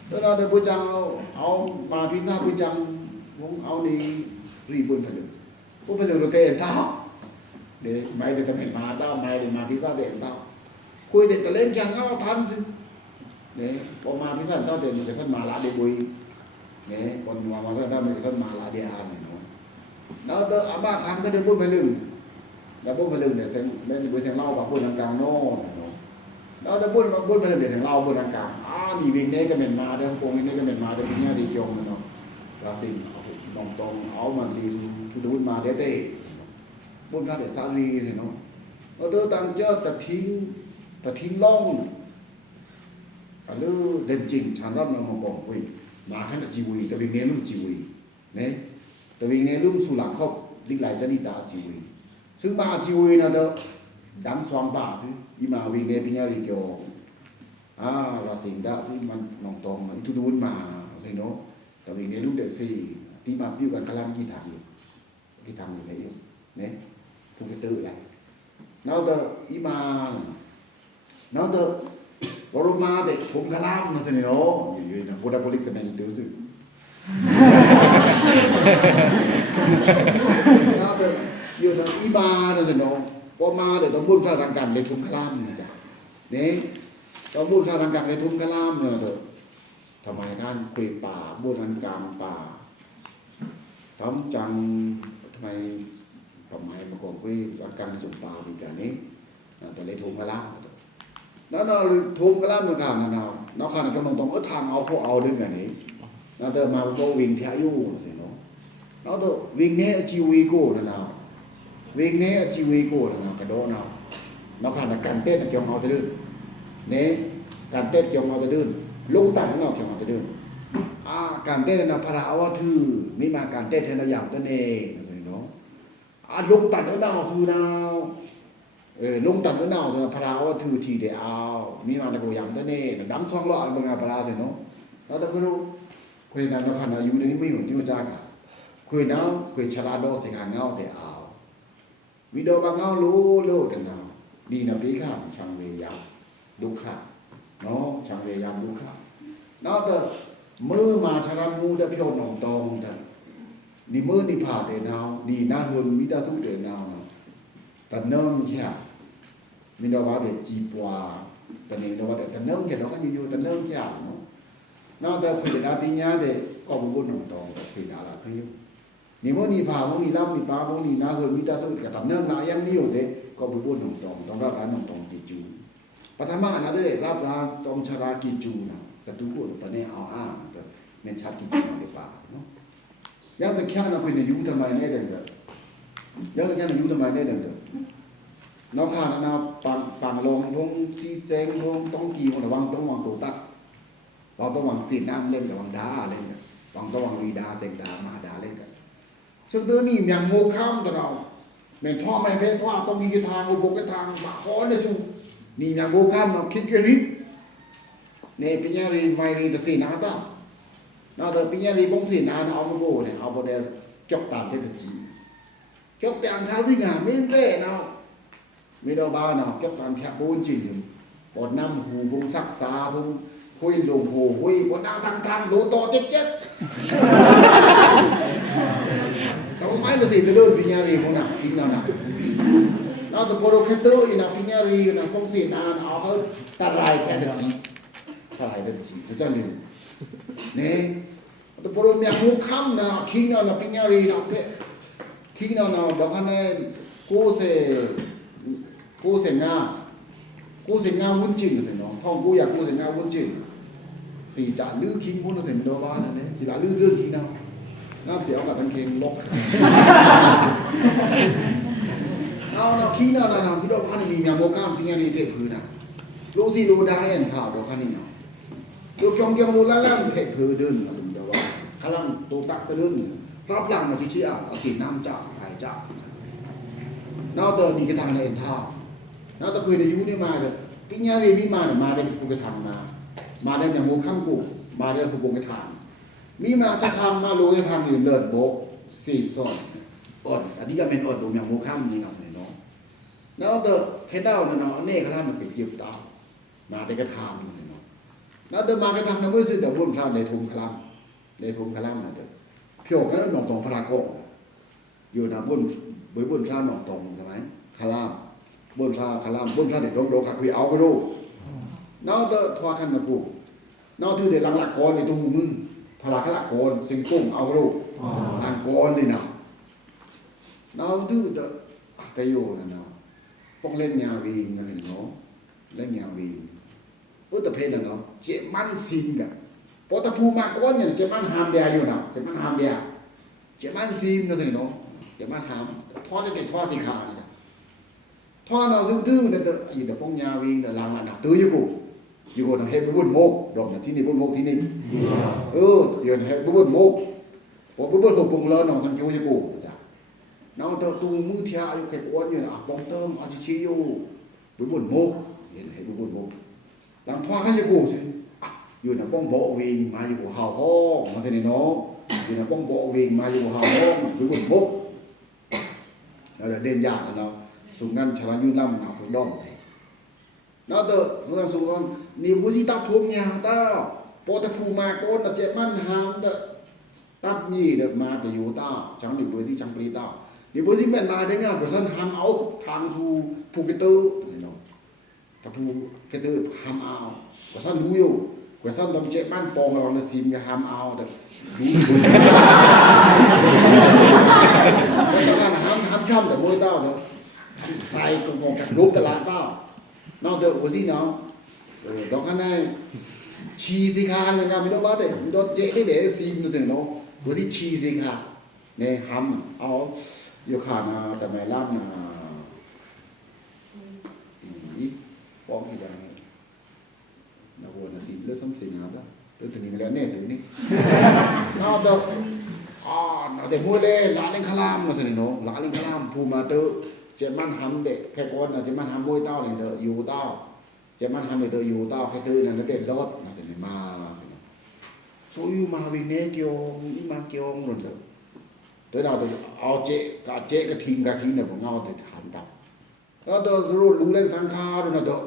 แล้วเราเดินไปจังเอามาพิซซ่าไปจังผมเอานี่รีบุญผลึกบุญผลึกเราเด่นเท่าเดี๋ยวไม่ได้ทำให้มาเท่าไม่ได้มาพิซซ่าเด่นเท่าคุยเด็กก็เล่นจังเอาทันซึ่งเนี่ยพอมาพิซซ่าเท่าเด่นมันจะสั่นมาลาเดบุยเนี่ยคนมาพิซซ่าเท่ามันจะสั่นมาลาเดียร์เนี่ยnó đỡ ám ba khám cái đứa buôn phải lưng là buôn phải lưng để xem bên buôn xem lau và buôn làm càng nô nó đỡ buôn phải lưng để xem lau buôn làm càng đi về đây cái mình mà đây không cùng đây cái mình mà đây bị nhau đi chồng mình nó là xin đồng tông áo mà đi cái buôn mà để tệ buôn ra để xa đi thì nó đỡ tăng cho ta thính long lư đền trình tràn rắp là một bổng quỷ mà khá là chỉ quỷ tại vì nghe nó chỉ quỷ đấy tại vì nghe lúc sù lạc không đích lại cho đi ta chỉ huyซึ่งมาchỉ huy là đỡ đám xoang bả chứ đi mà vì nghe bây giờ thì kiểu làสิ่ง đã thìมันนองตองitu đun màสิ่ง đó tại vì nghe lúc để xì tí mà biểuกันกำลังกี่ทางอยู่đấy đấy không cái tự này nó đỡ ý mà nó đỡ Roma đểผมกำลังนะสิ่ง đóอยู่นะพูดได้ police แม่งตื้อสิnó được nhiều thằng ima rồi nó có ma để nó buôn ra răng cằn để thùng kalam này chả đấy nó buôn ra răng cằn để thùng kalam rồi thôiทำไมการคุยป่าบุญรันกรรมป่าทำจังทำไมมาก่อนคุยรันกรรมในสมป่าปีกันนี้แต่เลยทุงกระลามแล้วเราทุงกระลามในการเราขนาดกำลังต้องทางเอาเขาเอาดึงกันนี้nó đỡ mà côวิ่งtheo yêu rồi nó đỡวิ่งné chỉ huy cô nàoวิ่งné chỉ huy cô nào cái đó nào nó khả năng càn tết là kiểu mau tới đơn né càn tết kiểu mau tới đơn lung tăn nó kiểu mau tới đơn càn tết là phá áo thư mi mà càn tết thì nó giảm tới nè rồi đó lung tăn ở nào thư nào lung tăn ở nào rồi là phá áo thư thì để ao mi mà nó có giảm tới nè nó đắm xoang loạn bằng phá rồi nó đâu có đâuคุยนั้นเราขนาดอยู่ในนี้ไม่หุ่นอยู่จ้าค่ะคุยน้ำคุยชลาโดสิการเงาแต่เอาวิดีโอบางเงารู้แต่เนาดีนะพี่ข้าช่างเรียมดุขะเนาะช่างเรียมดุขะเนาะแต่มือมาชรามูแต่พี่โอนองตองแต่ดีมือนี่ผ่าแต่เนาดีน่าเฮิมมิตาสุแต่เนาแต่เนิ่งแค่มิดาวาแต่จีปวา tận này đâu có tận nông thì nó có nhiều tận nông chả nó ta phải đã bị nhá để có một buôn đồng tòng phải đã là phải nếu mà đi phá phong đi làm đi phá phong đi na hơn mi ta sẽ cả tận nông là em nhiều thế có một buôn đồng tòng trong đó là đồng tòng kỳ chúปัทมานะได้รับราตอมชรากิจูนะแต่ทุกคนปะเนี่ยเอาเน้นชัดกิจูในป่าเนาะยังแต่แค่นะคุณอยู่ทำไมเนี่ยเด้อยังแต่แค่อยู่ทำไมเนี่ยเด้อน้องข้านะปังลงพงซีแซงพงต้องกี่ระวังต้องวางตัวตักเราต้องวางสีน้ำเล่นกับวางดาเล่นต้องวางรีดาเซงดามาดาเล่นกันซึ่งตัวนี้อย่างโมข้ามตัวเราแม่ท่อไม่เพท่อต้องมีทางอุโบกทางมาขอเนี่ยชูนี่นะโบกามนะคิดกันริเนี่ยปัญญาเรียนไม่เรียนแต่สีนาตาเราแต่ปัญญาเรียนบงสีนาเอามาโบเนี่ยเอาโบเดลจบตามเทศจีจบตามท่าสิงหาไม่ได้เนาะไม่ได้บ้าเนาะจบตามแถบโบนจีนอยู่บดน้ำหูบงซักษาบงหุยลงหูหุยบดดาวทางโลต่อเจ็ดแต่ว่าไม่แต่สีจะเดินปัญญาเรียนพวกน่ะกินเอาหนักเราแต่พอเราแค่เตอร์อีนะพิญญารีนะพงศินานเอาเขาตะไลแค่เด็ดจีตะไลเด็ดจีเขาจะลืมเนี่ยแต่พอเราเนี่ยหูค้ำนะคิงนะพิญญารีนะเด็กคิงนะดอกนั้นกูเสงาวุ้นจินเสน้องท่องกูอยากกูเสงาวุ้นจินสี่จ่าลื้อคิงพูดเสนโดบ้านนั่นเนี่ยสี่จ่าลื้อเรื่องคิงนะน้ำเสียกับสังเกตลกเอาขี้น่ะพี่ดอกพันนี่มีโมก้ามพิญญารีเทพื้นน่ะรู้สิรู้ได้เห็นข่าวดอกพันนี่เนาะดูจงเกี่ยวรู้แล้วเทพื้นเดินนะสมมติว่าขลังตัวตักตะเดินรับหลังมาที่เชี่ยเอาสีน้ำจ่าหายจ่าเนาะเดินนี่กระทางในเอ็นท่าเนาะตะคืนในยุนี่มาเถอะพิญญารีมีมาเนี่ยมาได้เป็นผู้กระทางมาได้เนี่ยโมข้ามกูมาได้ผู้บงกระทางมีมาจะทำมาโลกระทางอยู่เลิศโบกสี่ซ้อนอดอันนี้ก็เป็นอดตรงอย่างโมข้ามนี่เนาะแล้วเดอแค่เด้าเนาะเนี่ยเขาทำมันเป็นเกี่ยวตามาได้กระทำเนาะแล้วเดอมากระทำนะเมื่อซื้อแต่บุญพระในทุมคลัมนะเดอเพียวกันหนองตองพระโกอยู่นะบุญพระหนองตองใช่ไหมคลัมบุญพระเด็ดโดกักคุยเอาก็รู้แล้วเดอทว่าขันมากูแล้วถือเด็ดหลักกรในตุ้งมือพระขลักกรสิงกุ้งเอาก็รู้ทางกรเลยนะแล้วถือเดอแต่โยนะเนาะต้องเล่นยาวีนนะเนาะเล่นยาวีนแต่เพลนะเนาะเจมันซินกันพอตะพูมาก้อนเนี่ยเจมันหามเดียอยู่นะเจมันหามเดียเจมันซินนะสิเนาะเจมันหามทอดได้ทอดสีขาวนี่จ้ะทอดเราซื่อๆเนี่ยเด้ออีเด้อพงยาวีนเด้อลางน่ะตื้ออยู่กูทางเฮ็ดบุญโมกดอกน่ะที่นี่บุญโมกที่นี่อยู่เฮ็ดบุญโมกพอบุญโมกปุงเลินน้องสังคิวอยู่กูจ้ะnó tao tu mưa theo yêu cái quan như là bóng tôm ở chỉ yêu với buồn mốc hiện hay với buồn mốc làm thoa khác như cổ chứ dù là bong bộ vì mà dù hào ho mà thế này nó dù là bong bộ vì mà dù hào ho với buồn mốc đó là đơn giản là nó súng ngăn chả là như năm nào cũng đòn thế nó tự nó là súng con niềm vui gì tao thuốc nhà tao bỏ tao phù mà con là chết man ham tự tao nhì được mà để dù tao chẳng niềm vui gì chẳng bì taoเดี๋ยวพอที่แม่มาได้เนี่ยก็ท่านทำเอาทางผู้กระตือเนาะถ้าผู้กระตือทำเอาก็ท่านรู้อยู่ก็ท่านต้องเจ็บบ้านปองเราในซีมก็ทำเอาแต่รู้แต่การทำช่ำแต่มวยเต้าเนาะใส่กงกับรูปตลาดเต้านอกเด้อพอที่เนาะต้องข้างในชีสิคาเลยครับไม่ต้องว่าแต่ไม่ต้องเจ๊ได้เดี๋ยวซีมดูสิเนาะพอที่ชีสิคาเนี่ยทำเอาอยู่ขานะแต่ไม่ล่ำนะนี่ป้องให้ได้นะวัวนะสิเลือดซ้ำสิงหาด้ตัวนี้มาแล้วเนี่ยถึงนี่นอกจากแต่มวยเล่หลาเล่นขลามนะสิเนาะหลาเล่นขลามภูมาเตอเจ็บมันทำเด็กแค่ก้อนนะเจ็บมันทำมวยเต้าเนี่ยเตออยู่เต้าเจ็บมันทำเนี่ยเตออยู่เต้าแค่เตอเนี่ยเด็กรถนะสิมาโซยูมาวินเนเกียวอีมาเกียวนั่นเตอtới nào thì ao chế cái thìn này của nhau thì hàn tập đó rồi lúng lên sang kha rồi là đó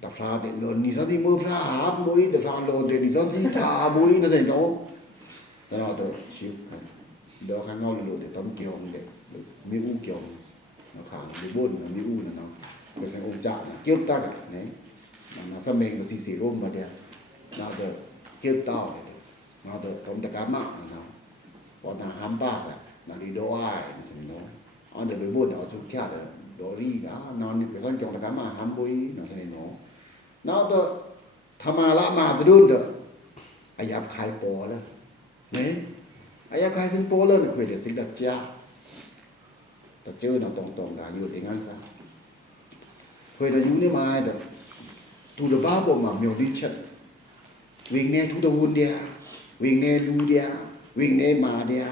tập ra để lớn thì sao thì mưa ra hám mũi tập ra lớn thì sao thì thả mũi nó thành đó tới nào đó chịu đó khác nhau là lớn để tấm kiều để miếng u kiều nó khả bị buồn là miếng u là nó cái sang ôm chạm là kiếp ta cả đấy na sa meng si si rom ba dia na de kêu tao de na de tom ta ka ma na po na ham ba na li do ai ni no on de be bo da su kya de do ri da na ni pe son jong ta ka ma ham boi na sa ni no na de thama la ma de dun de ayap khai po le ne ayap khaiซึ่งโปle ni kwe de sing da cha ta cheu na tong da yu de ngan sa kwe da yu ni mai de tu de ba bo ma myo ni chat wing ne tu da wun dia wing ne lu dia wing ne ma dia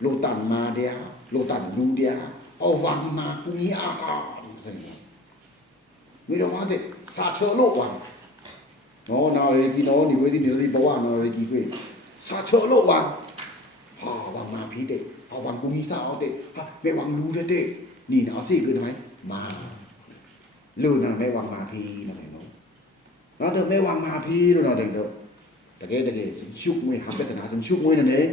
lo tan ma dia lo tan lu dia au wang ma ku ni a ha sa ni mi do ma de sa cho lo wang no na re ki no ni we ti ni ri ba wa no re ki kwe sa cho lo wang ha wang ma phi deเอาวังกูมีซาเอาเด้ฮะไม่วังรู้เด้นี่นะเอาสิคือทำไมมาลือนั่นไม่วังมาพีนะเนาะแล้วเธอไม่วังมาพีแล้วเนาะเด้อตะเกชุกมวยหับไปตนาซึ่งชุกมวยนั่นเอง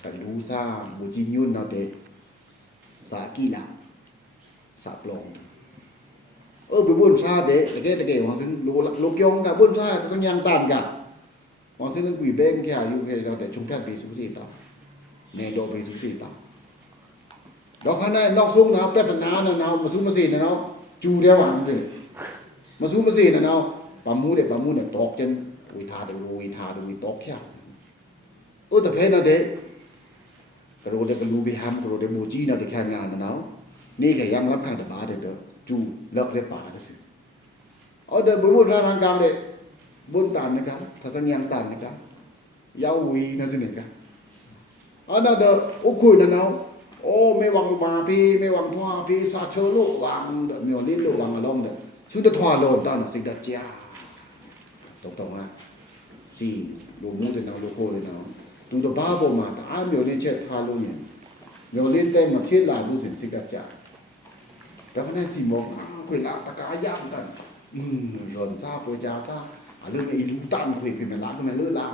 แต่รู้ซาบ่จิยุ่นเนาะเด้สากีละสาปลองไปบุญซาเด้ตะเกวังซึ่งโลกยองกับบุญซาสัญญาณตานกะวังซึ่งกุยเบ้งแค่อยู่แค่เราแต่ชุมแพทย์ปีสุสิตาne do be su ti ta do kha nai nok sung na pet na na na ma su ma si na no chu de wan si ma su ma si na no pa mu ne tok chen ui tha de tok kya ta phe na de ka ro de ka lu bi ham ka ro de mo ji na de kya nga na no ni ke yam lam khang de ba de chu lak de pa de si de bu bu ra rang kam de bun tan ne ka tha sang yang tan ne ka yau wi na si ne ka ana de ukui na nau me wang ma pi me wang thwa pi sa chơ lo wang de myo lin lo wang along de su de thwa lo tan sing da chia tong ma si lo mu de nau lo ko de nau tu de ba bo ma ta myo lin che tha lo yin myo lin te ma khit la lu sing da chia da fa na si mo koi la ta ka yang tan ron sa po ja sa a lu ke lu tan koi ke me la ke me le la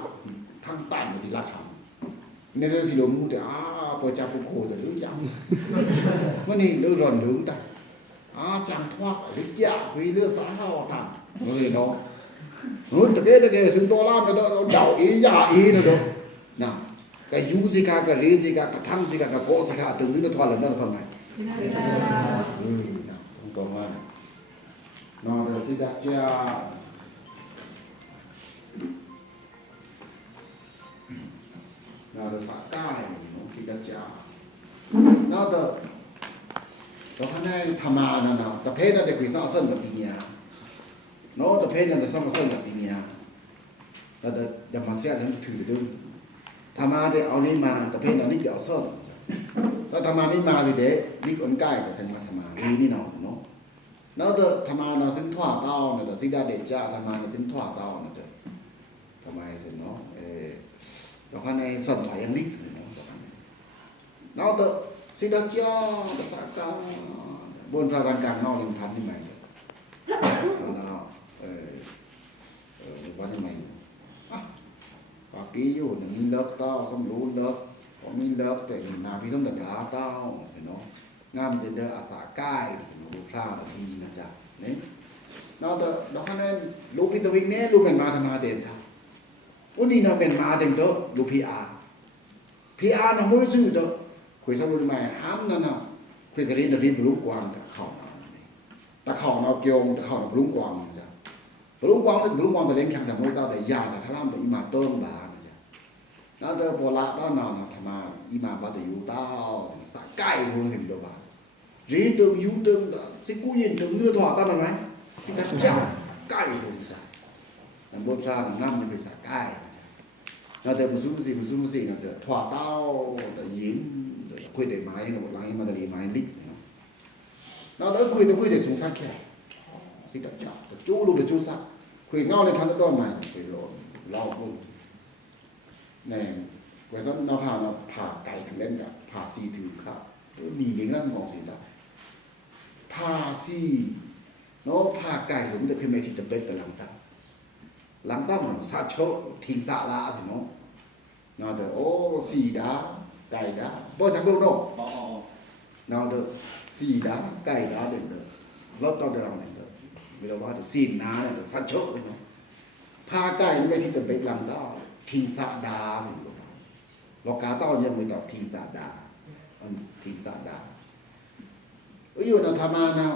thang tan ti la kham nên là gì đó mua thì bữa cha bụng khổ thì lưỡi dặm mà này lưỡi ròn lưỡng ta chẳng thoát lưỡi dạ vì lưỡi sáng họ thẳng nó gì đó hơn từ cái xứng to lan nó đảo ý dạ ý nó đó nào cái dú gì cả cái rế gì cả cái thăng gì cả cái cỗ gì cả từng thứ nó thoát lần đó là thoát này nào không còn mà nó được thì đặt cha nó được phá cai nó khi đặt cha nó được đó này tham à nào tập hết nó để quỷ sao sân là bị nhà nó tập hết nó để sao mà sân là bị nhà là được nhằm mà xét đến thử được tham à để ao đi mà tập hết nó đi kiểu sânถ้า tham àไม่มาเลยเด้นี่คนใกล้แต่ฉันมา tham à นี่เนาะnó được tham à nó xin thỏa tao nó được xin ra để cha tham à nó xin thỏa tao nó được tham à xin nó đó cái này sân phải ăn lít nó tự xin được cho được phá cao buôn ra đang càng nó lên thắn như mày nó quan như mày và ký vô là mi lớp tao xong lú lớp có mi lớp để mình nào vì không được đá tao thì nó ngam trên đây xả cai nó ra là thì là chả đấy nó tự đó cái này lú vitamin nè lú mình mà tham gia tiền thằng ủa đi nào mình mà tiền đó lú PR nó mới giữ đóคุยซะรู้ไหมห้ามนั่นน่ะคุยกันได้รีบรู้กวางตะเข้าตะเข้าเอาเกี่ยวตะเข้ารู้กวางจ้ะรู้กวางแต่เล่นแข่งแต่มวยตาแต่ยาแต่ทะล่ำแต่อีมาเติมบาจ้ะแล้วแต่โบราณตอนนั้นทำมาอีมาว่าแต่อยู่ตาสะใกล้คนเห็นตัวบารีตึงอยู่ตึงสิกูยินตึงเนื้อถอดตอนนั้นไหมสิกะจ้าใกล้คนจ้ะแต่โบราณน้ำมันเป็นสะใกล้แล้วแต่ผู้สู้สินั่นแต่ถอดเต้าแต่ยินคุยได้ไม้เนาะหลังมาได้ไม้ลิกเนาะแล้วคุยได้สูงสักแค่สิดับจับจู้ลูกได้จู้ซักคุยเงาในทันต้นไม้คุยรอพุ่นแน่เวลาเราผ่าไก่ถึงเล่นกับผ่าซีถือครับมีเลี้ยงนั่นมองสิตาผ่าซีเนาะผ่าไก่ผมจะเคยไม่ที่จะเบ็ดกับหลังตั้งสาโชทิ้งสาลาสิเนาะเนาะแต่โอ้สีดาไก่ดาบ่สักลูกเนาะเนาะแต่สีดาไก่ดาเด้อรถตอนเดินเด้อ เวลาว่าซีนนาเนี่ยสัตว์เชอะเลยเนาะพาใกล้นี่ไม่ที่จะไปลำต้าทิ้งสะดาสิโลกาต้อยังไม่ตอบทิ้งสะดาทิ้งสะดาอยู่นะธรรมานะ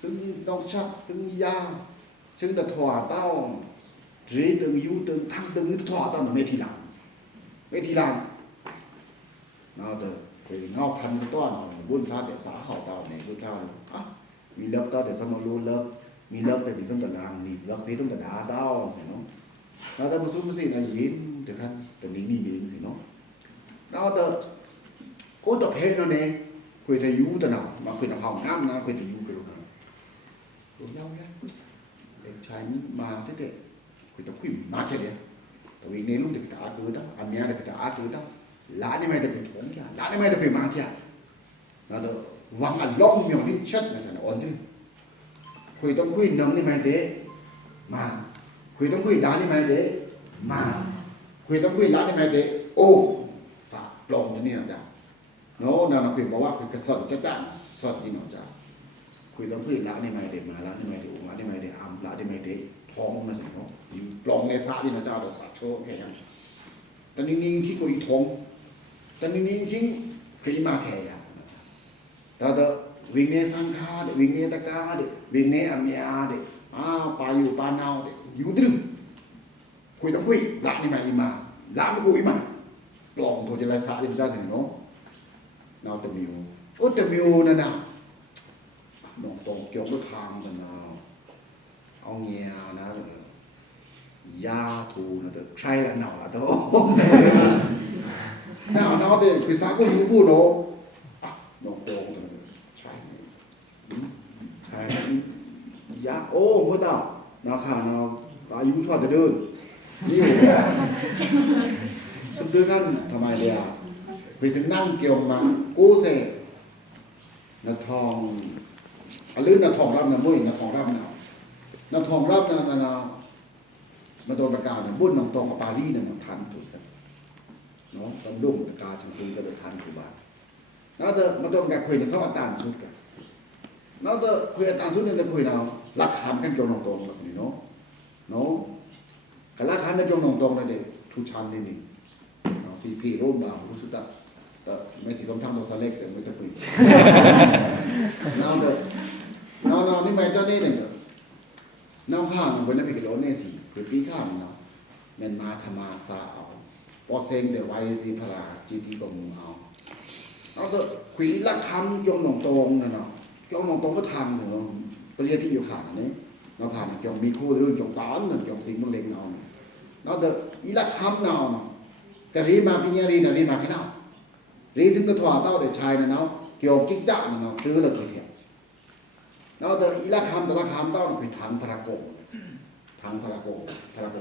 ซึ่งต้องชักซึ่งยาซึ่งตะถวาเต้าหรือตึงยูตึงทั้งตึงนี่ถวาเต้าไม่ทีหลังnào từ thì ngao thành cái toan nào buôn phát để xã họ tao này buôn sao áมีเลิกตาแต่สมรู้เลิกมีเลิกแต่ดิต้องตะนางมีเลิกเพต้องตะดาเต้าเห็นเนาะแล้วแต่มาซุ่มสินะยินแต่คันแต่นี้เห็นเนาะแล้วแต่โอ้ตะเพนั่นเองคุยแต่ยูตะหนามาคุยแต่ห้องน้ำนะคุยแต่ยูกันนะรู้ยาวแค่เด็กชายนี่มาเท่ๆคุยแต่คุยมาแค่เดียวแต่วิ่งในลูกเด็กตาเกิดđóอันเนี้ยเด็กตาเกิดđó láนี่ไม่ได้เป็นของแค่láนี่ไม่ได้เป็นมาแค่แล้วเด้อวังอันล้มอย่างนี้ชัดนะจ๊ะอ่อนดิคุยต้องคุยนำนี่ไม่ได้มาคุยต้องคุยด้านนี่ไม่ได้มาคุยต้องคุยล้านนี่ไม่ได้โอ้สาปลอมนี่นะจ๊ะเนาะนั่นคุยบอกว่าคุยกระสอนจ๊ะสอนที่เนาะจ๊ะคุยต้องคุยล้านนี่ไม่ได้มาล้านนี่ไม่ได้องค์ล้านนี่ไม่ได้อำล้านนี่ไม่ได้ท้องนะจ๊ะเนาะอยู่ปลอมในสาที่นะจ๊ะเราสาโชแค่นั้นแต่นิ่งๆที่กุยท้องแต่นิ่งๆจริงเคยมาแค่อ่ะแล้วเด้อวิ่งเนสังฆาเด้วิ่งเนตะกาเด้วิ่งเนอเมียเด้ปาอยู่ปานาวเด้อยู่ตรึงคุยต้องคุยละนี่มาอีมาละไม่กูอีมาปลอมโทจะไรสาที่จ้าสิเนาะนาวตะมิวตะมิวนั่นน่ะน้องตองเกี่ยวกับทางนั่นน่ะเอาเงียนะยาทูนะเด้อใช่ละหนาวละเด้อnào thì cái xã có hữu bu nó nó đồ trái giá ô mới tao nó khả nó ta hữu thoa từ đơn nhiều xong tư căn thầm ai lìa vì sự năng kiểu mà cố sẽ là thòng lươn là thòng răm là môi là thòng răm nào là thòng răm là mà tôiประกาศlà buôn nòng tòng ở Paris là một thành thôiเนาะตำรวจตะกาจังตีก็ได้ทันคือบ้านแล้วเด้อมาต้องการคุยในสวัสดิ์ตามสุดกันแล้วเด้อคุยตามสุดนี่จะคุยเนาะหลักฐานกันจงตรงๆแบบนี้เนาะกับหลักฐานกันจงตรงๆนั่นเด้ทุกชั้นนี่เนาะ4ร่มบ่าวรู้สึกแต่ไม่สิลมทางตัวสเล็กแต่ไม่จะคุยแล้วเด้อน้องนี่ไม่เจ้านี่เนี่ยเด้อน้องข้างมันเป็นนักกิโลนี่สิคือปีข้างเนาะแม่นมาธรรมาสาเอาพอเซ็งเดี๋ยวไว้สิพระจีดีก็มึงเอาเถอะขวีละคำจงตรงๆนั่นเนาะจงตรงก็ทำเนาะปริยัติอยู่ขาดอันนี้เราผ่านจงมีคู่เรื่องจงตอนนั่นจงสิ่งมันเล็งเนาะเถอะอีละคำเนาะกะรีมาพิญญารีน่ะรีมาแค่เนาะรีถึงก็ถวาเต้าแต่ชายน่ะเนาะเกี่ยวกิ๊กจ๊ะเนาะตื้อเลยเถียงเถอะอีละคำแต่ละคำเต้าคือทางพระโกทางพระโก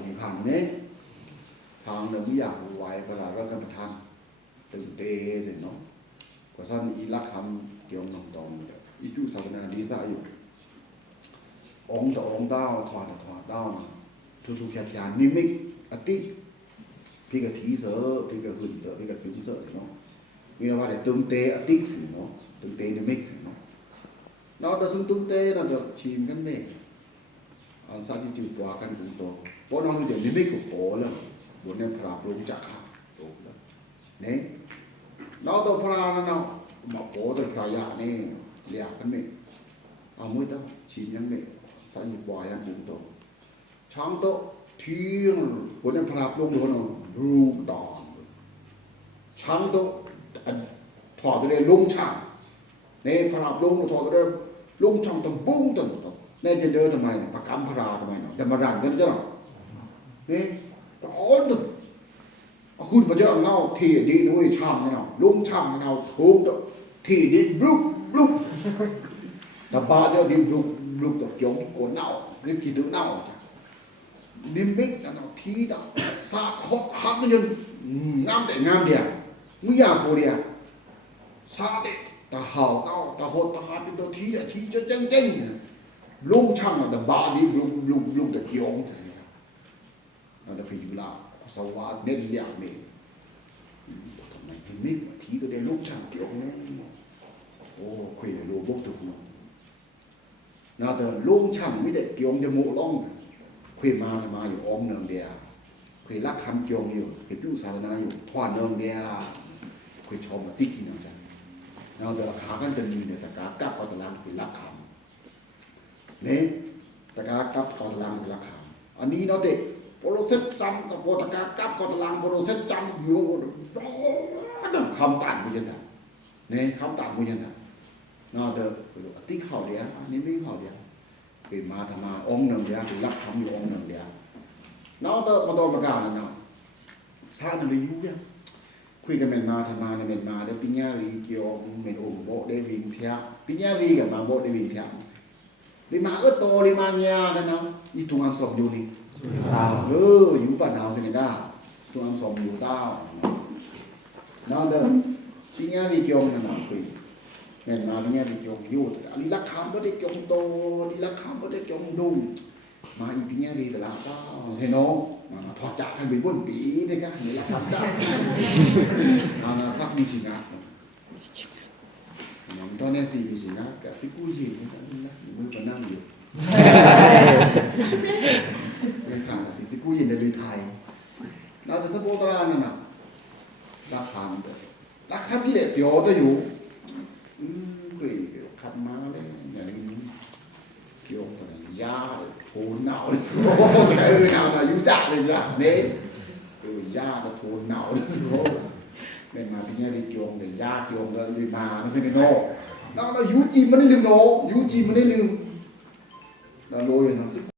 อยู่ข้างนี้ทางเดิมอยากไว้เวลาเรากันประทานตื่นเต้นเนาะเพราะฉะนั้นอีลักคำเกี่ยวกับตองอีผู้ศาสนาดีซ่าอยู่องค์ต่อองค์เต้าถอดเต้าทุกๆแค่ยานนิมิตอติพี่ก็ถีเสือพี่ก็หึ่นเสือพี่ก็จุ๋มเสือเนาะมีว่าแต่ตึงเตอติสิเนาะตึงเตนิมิตสิเนาะเนาะแต่ซึ่งตึงเตนั่นเด้อชิมกันแม่อันซาที่จืดกว่ากันกูโตเพราะน้องคือเดี๋ยวนิมิตก็โผล่แล้วบนนั้นพระปรุงจักรโตแล้วเนี่ยเราตัวพระนั่นเนาะมาโผล่ตัวพระยานี่เรียกกันนี่เอามือตัวชิมยังนี่สายบ่อยยังบุญโตช้างโตเที่ยงบนนั้นพระปรุงโดนรูปตอนช้างโตถอดตัวเดียวลุงช่างเนี่ยพระปรุงถอดตัวเดียวลุงช่างต้องปุ้งตัวเนี่ยจะเดินทำไมประกำพระทำไมเนาะจะมารันกันจะเนาะเนี่ยổn rồi hun mà giờ nào thì đi nuôi chăm nào lúng chăm nào thốn đó thì đi lúc là ba giờ đi lúc đó kiểu cái cổ nào cái thì tự nào niêm bích là nào thi đó sát hot hát nó nhân nam tại nam đẹp mới à cô đẹp sát đấy ta hào tao ta hot ta hát cho thi là thi cho chân lúng chăm là ba đi lúc đó kiểu nó đã phảiอยู่ละสวัสดิ์เน้นเรียกนี่ทำไมพิมิกทีตัวเดียวลูกช่างเกี่ยวเนี่ยโอ้คุยโลบกถึง nào từ luôn chẳng biết để kiông cho mũ long khi màอยู่ôm nương địa khiรักคำkiôngอยู่khiพิวสารนาอยู่ทวนนương địa khiชมมาติ๊กที่นั่นจ้ะnào từขากันจะมีเนี่ยแต่การกลับก็ตะลังคือรักคำเนี่ยแต่การกลับก็ตะลังคือรักคำอันนี้เนาะเด็กโปรเซสจำกับโปรตะการกลับก็ตะลังโปรเซสจำอยู่คำตัดมันยังไงเนี่ยคำตัดมันยังไงnào từ tích hậu địa anh em biết hậu địa vì mà thằng mà ôm nương địa thì lắc không bị ôm nương địa nó từ mà tôi mà cả là nào sao nó lý hữuคุยกันเป็นมาทำมาเนี่ยเป็นมาได้ปิญญาลีเกี่ยวเป็นองค์โบได้วิ่งเที่ยปิญญาลีกับมาโบได้วิ่งเที่ยลีมาโตลีมาเนี่ยนั่นนะอีทุงอันสมอยู่นี่อยู่บ้านดาวเซเนก้าทุงอันสมอยู่เต้านั่นเด้อปิญญาลีเกี่ยวนั่นนะคุยเป็นมาปิญญาลีเกี่ยวอยู่ลีลักคำบ่ได้เกี่ยวโตลีลักคำบ่ได้เกี่ยวดุงมาอีปิญญาลีแต่ละเต้าเซโนมาถอดจากกันไปบนปีได้กันนี่ละครับจ้าอาณาซักมีสิงห์มันตอนนี้สี่มีสิงห์กับสิกุ้ยสิงห์นะมือก็นั่งอยู่เป็นข่าวกับสิกุ้ยยินในไทยเราจะสปอตรานั่นน่ะราคามันราคาพี่เด็กเปียวตัวอยู่คุยขับมาเลยอย่างนี้เกี่ยวกับยาโหนหนาวเลยหนาวยุ่งจัดเลยจ้ะเนี่ยยาก็โหนหนาวเลยเป็นมาเป็นยังไงเกี่ยวกับยาเกี่ยวกับลืมมาไม่ใช่โน่เรายูจีมันได้ลืมโน่ยูจีมันได้ลืมเราโรยอย่างนั้น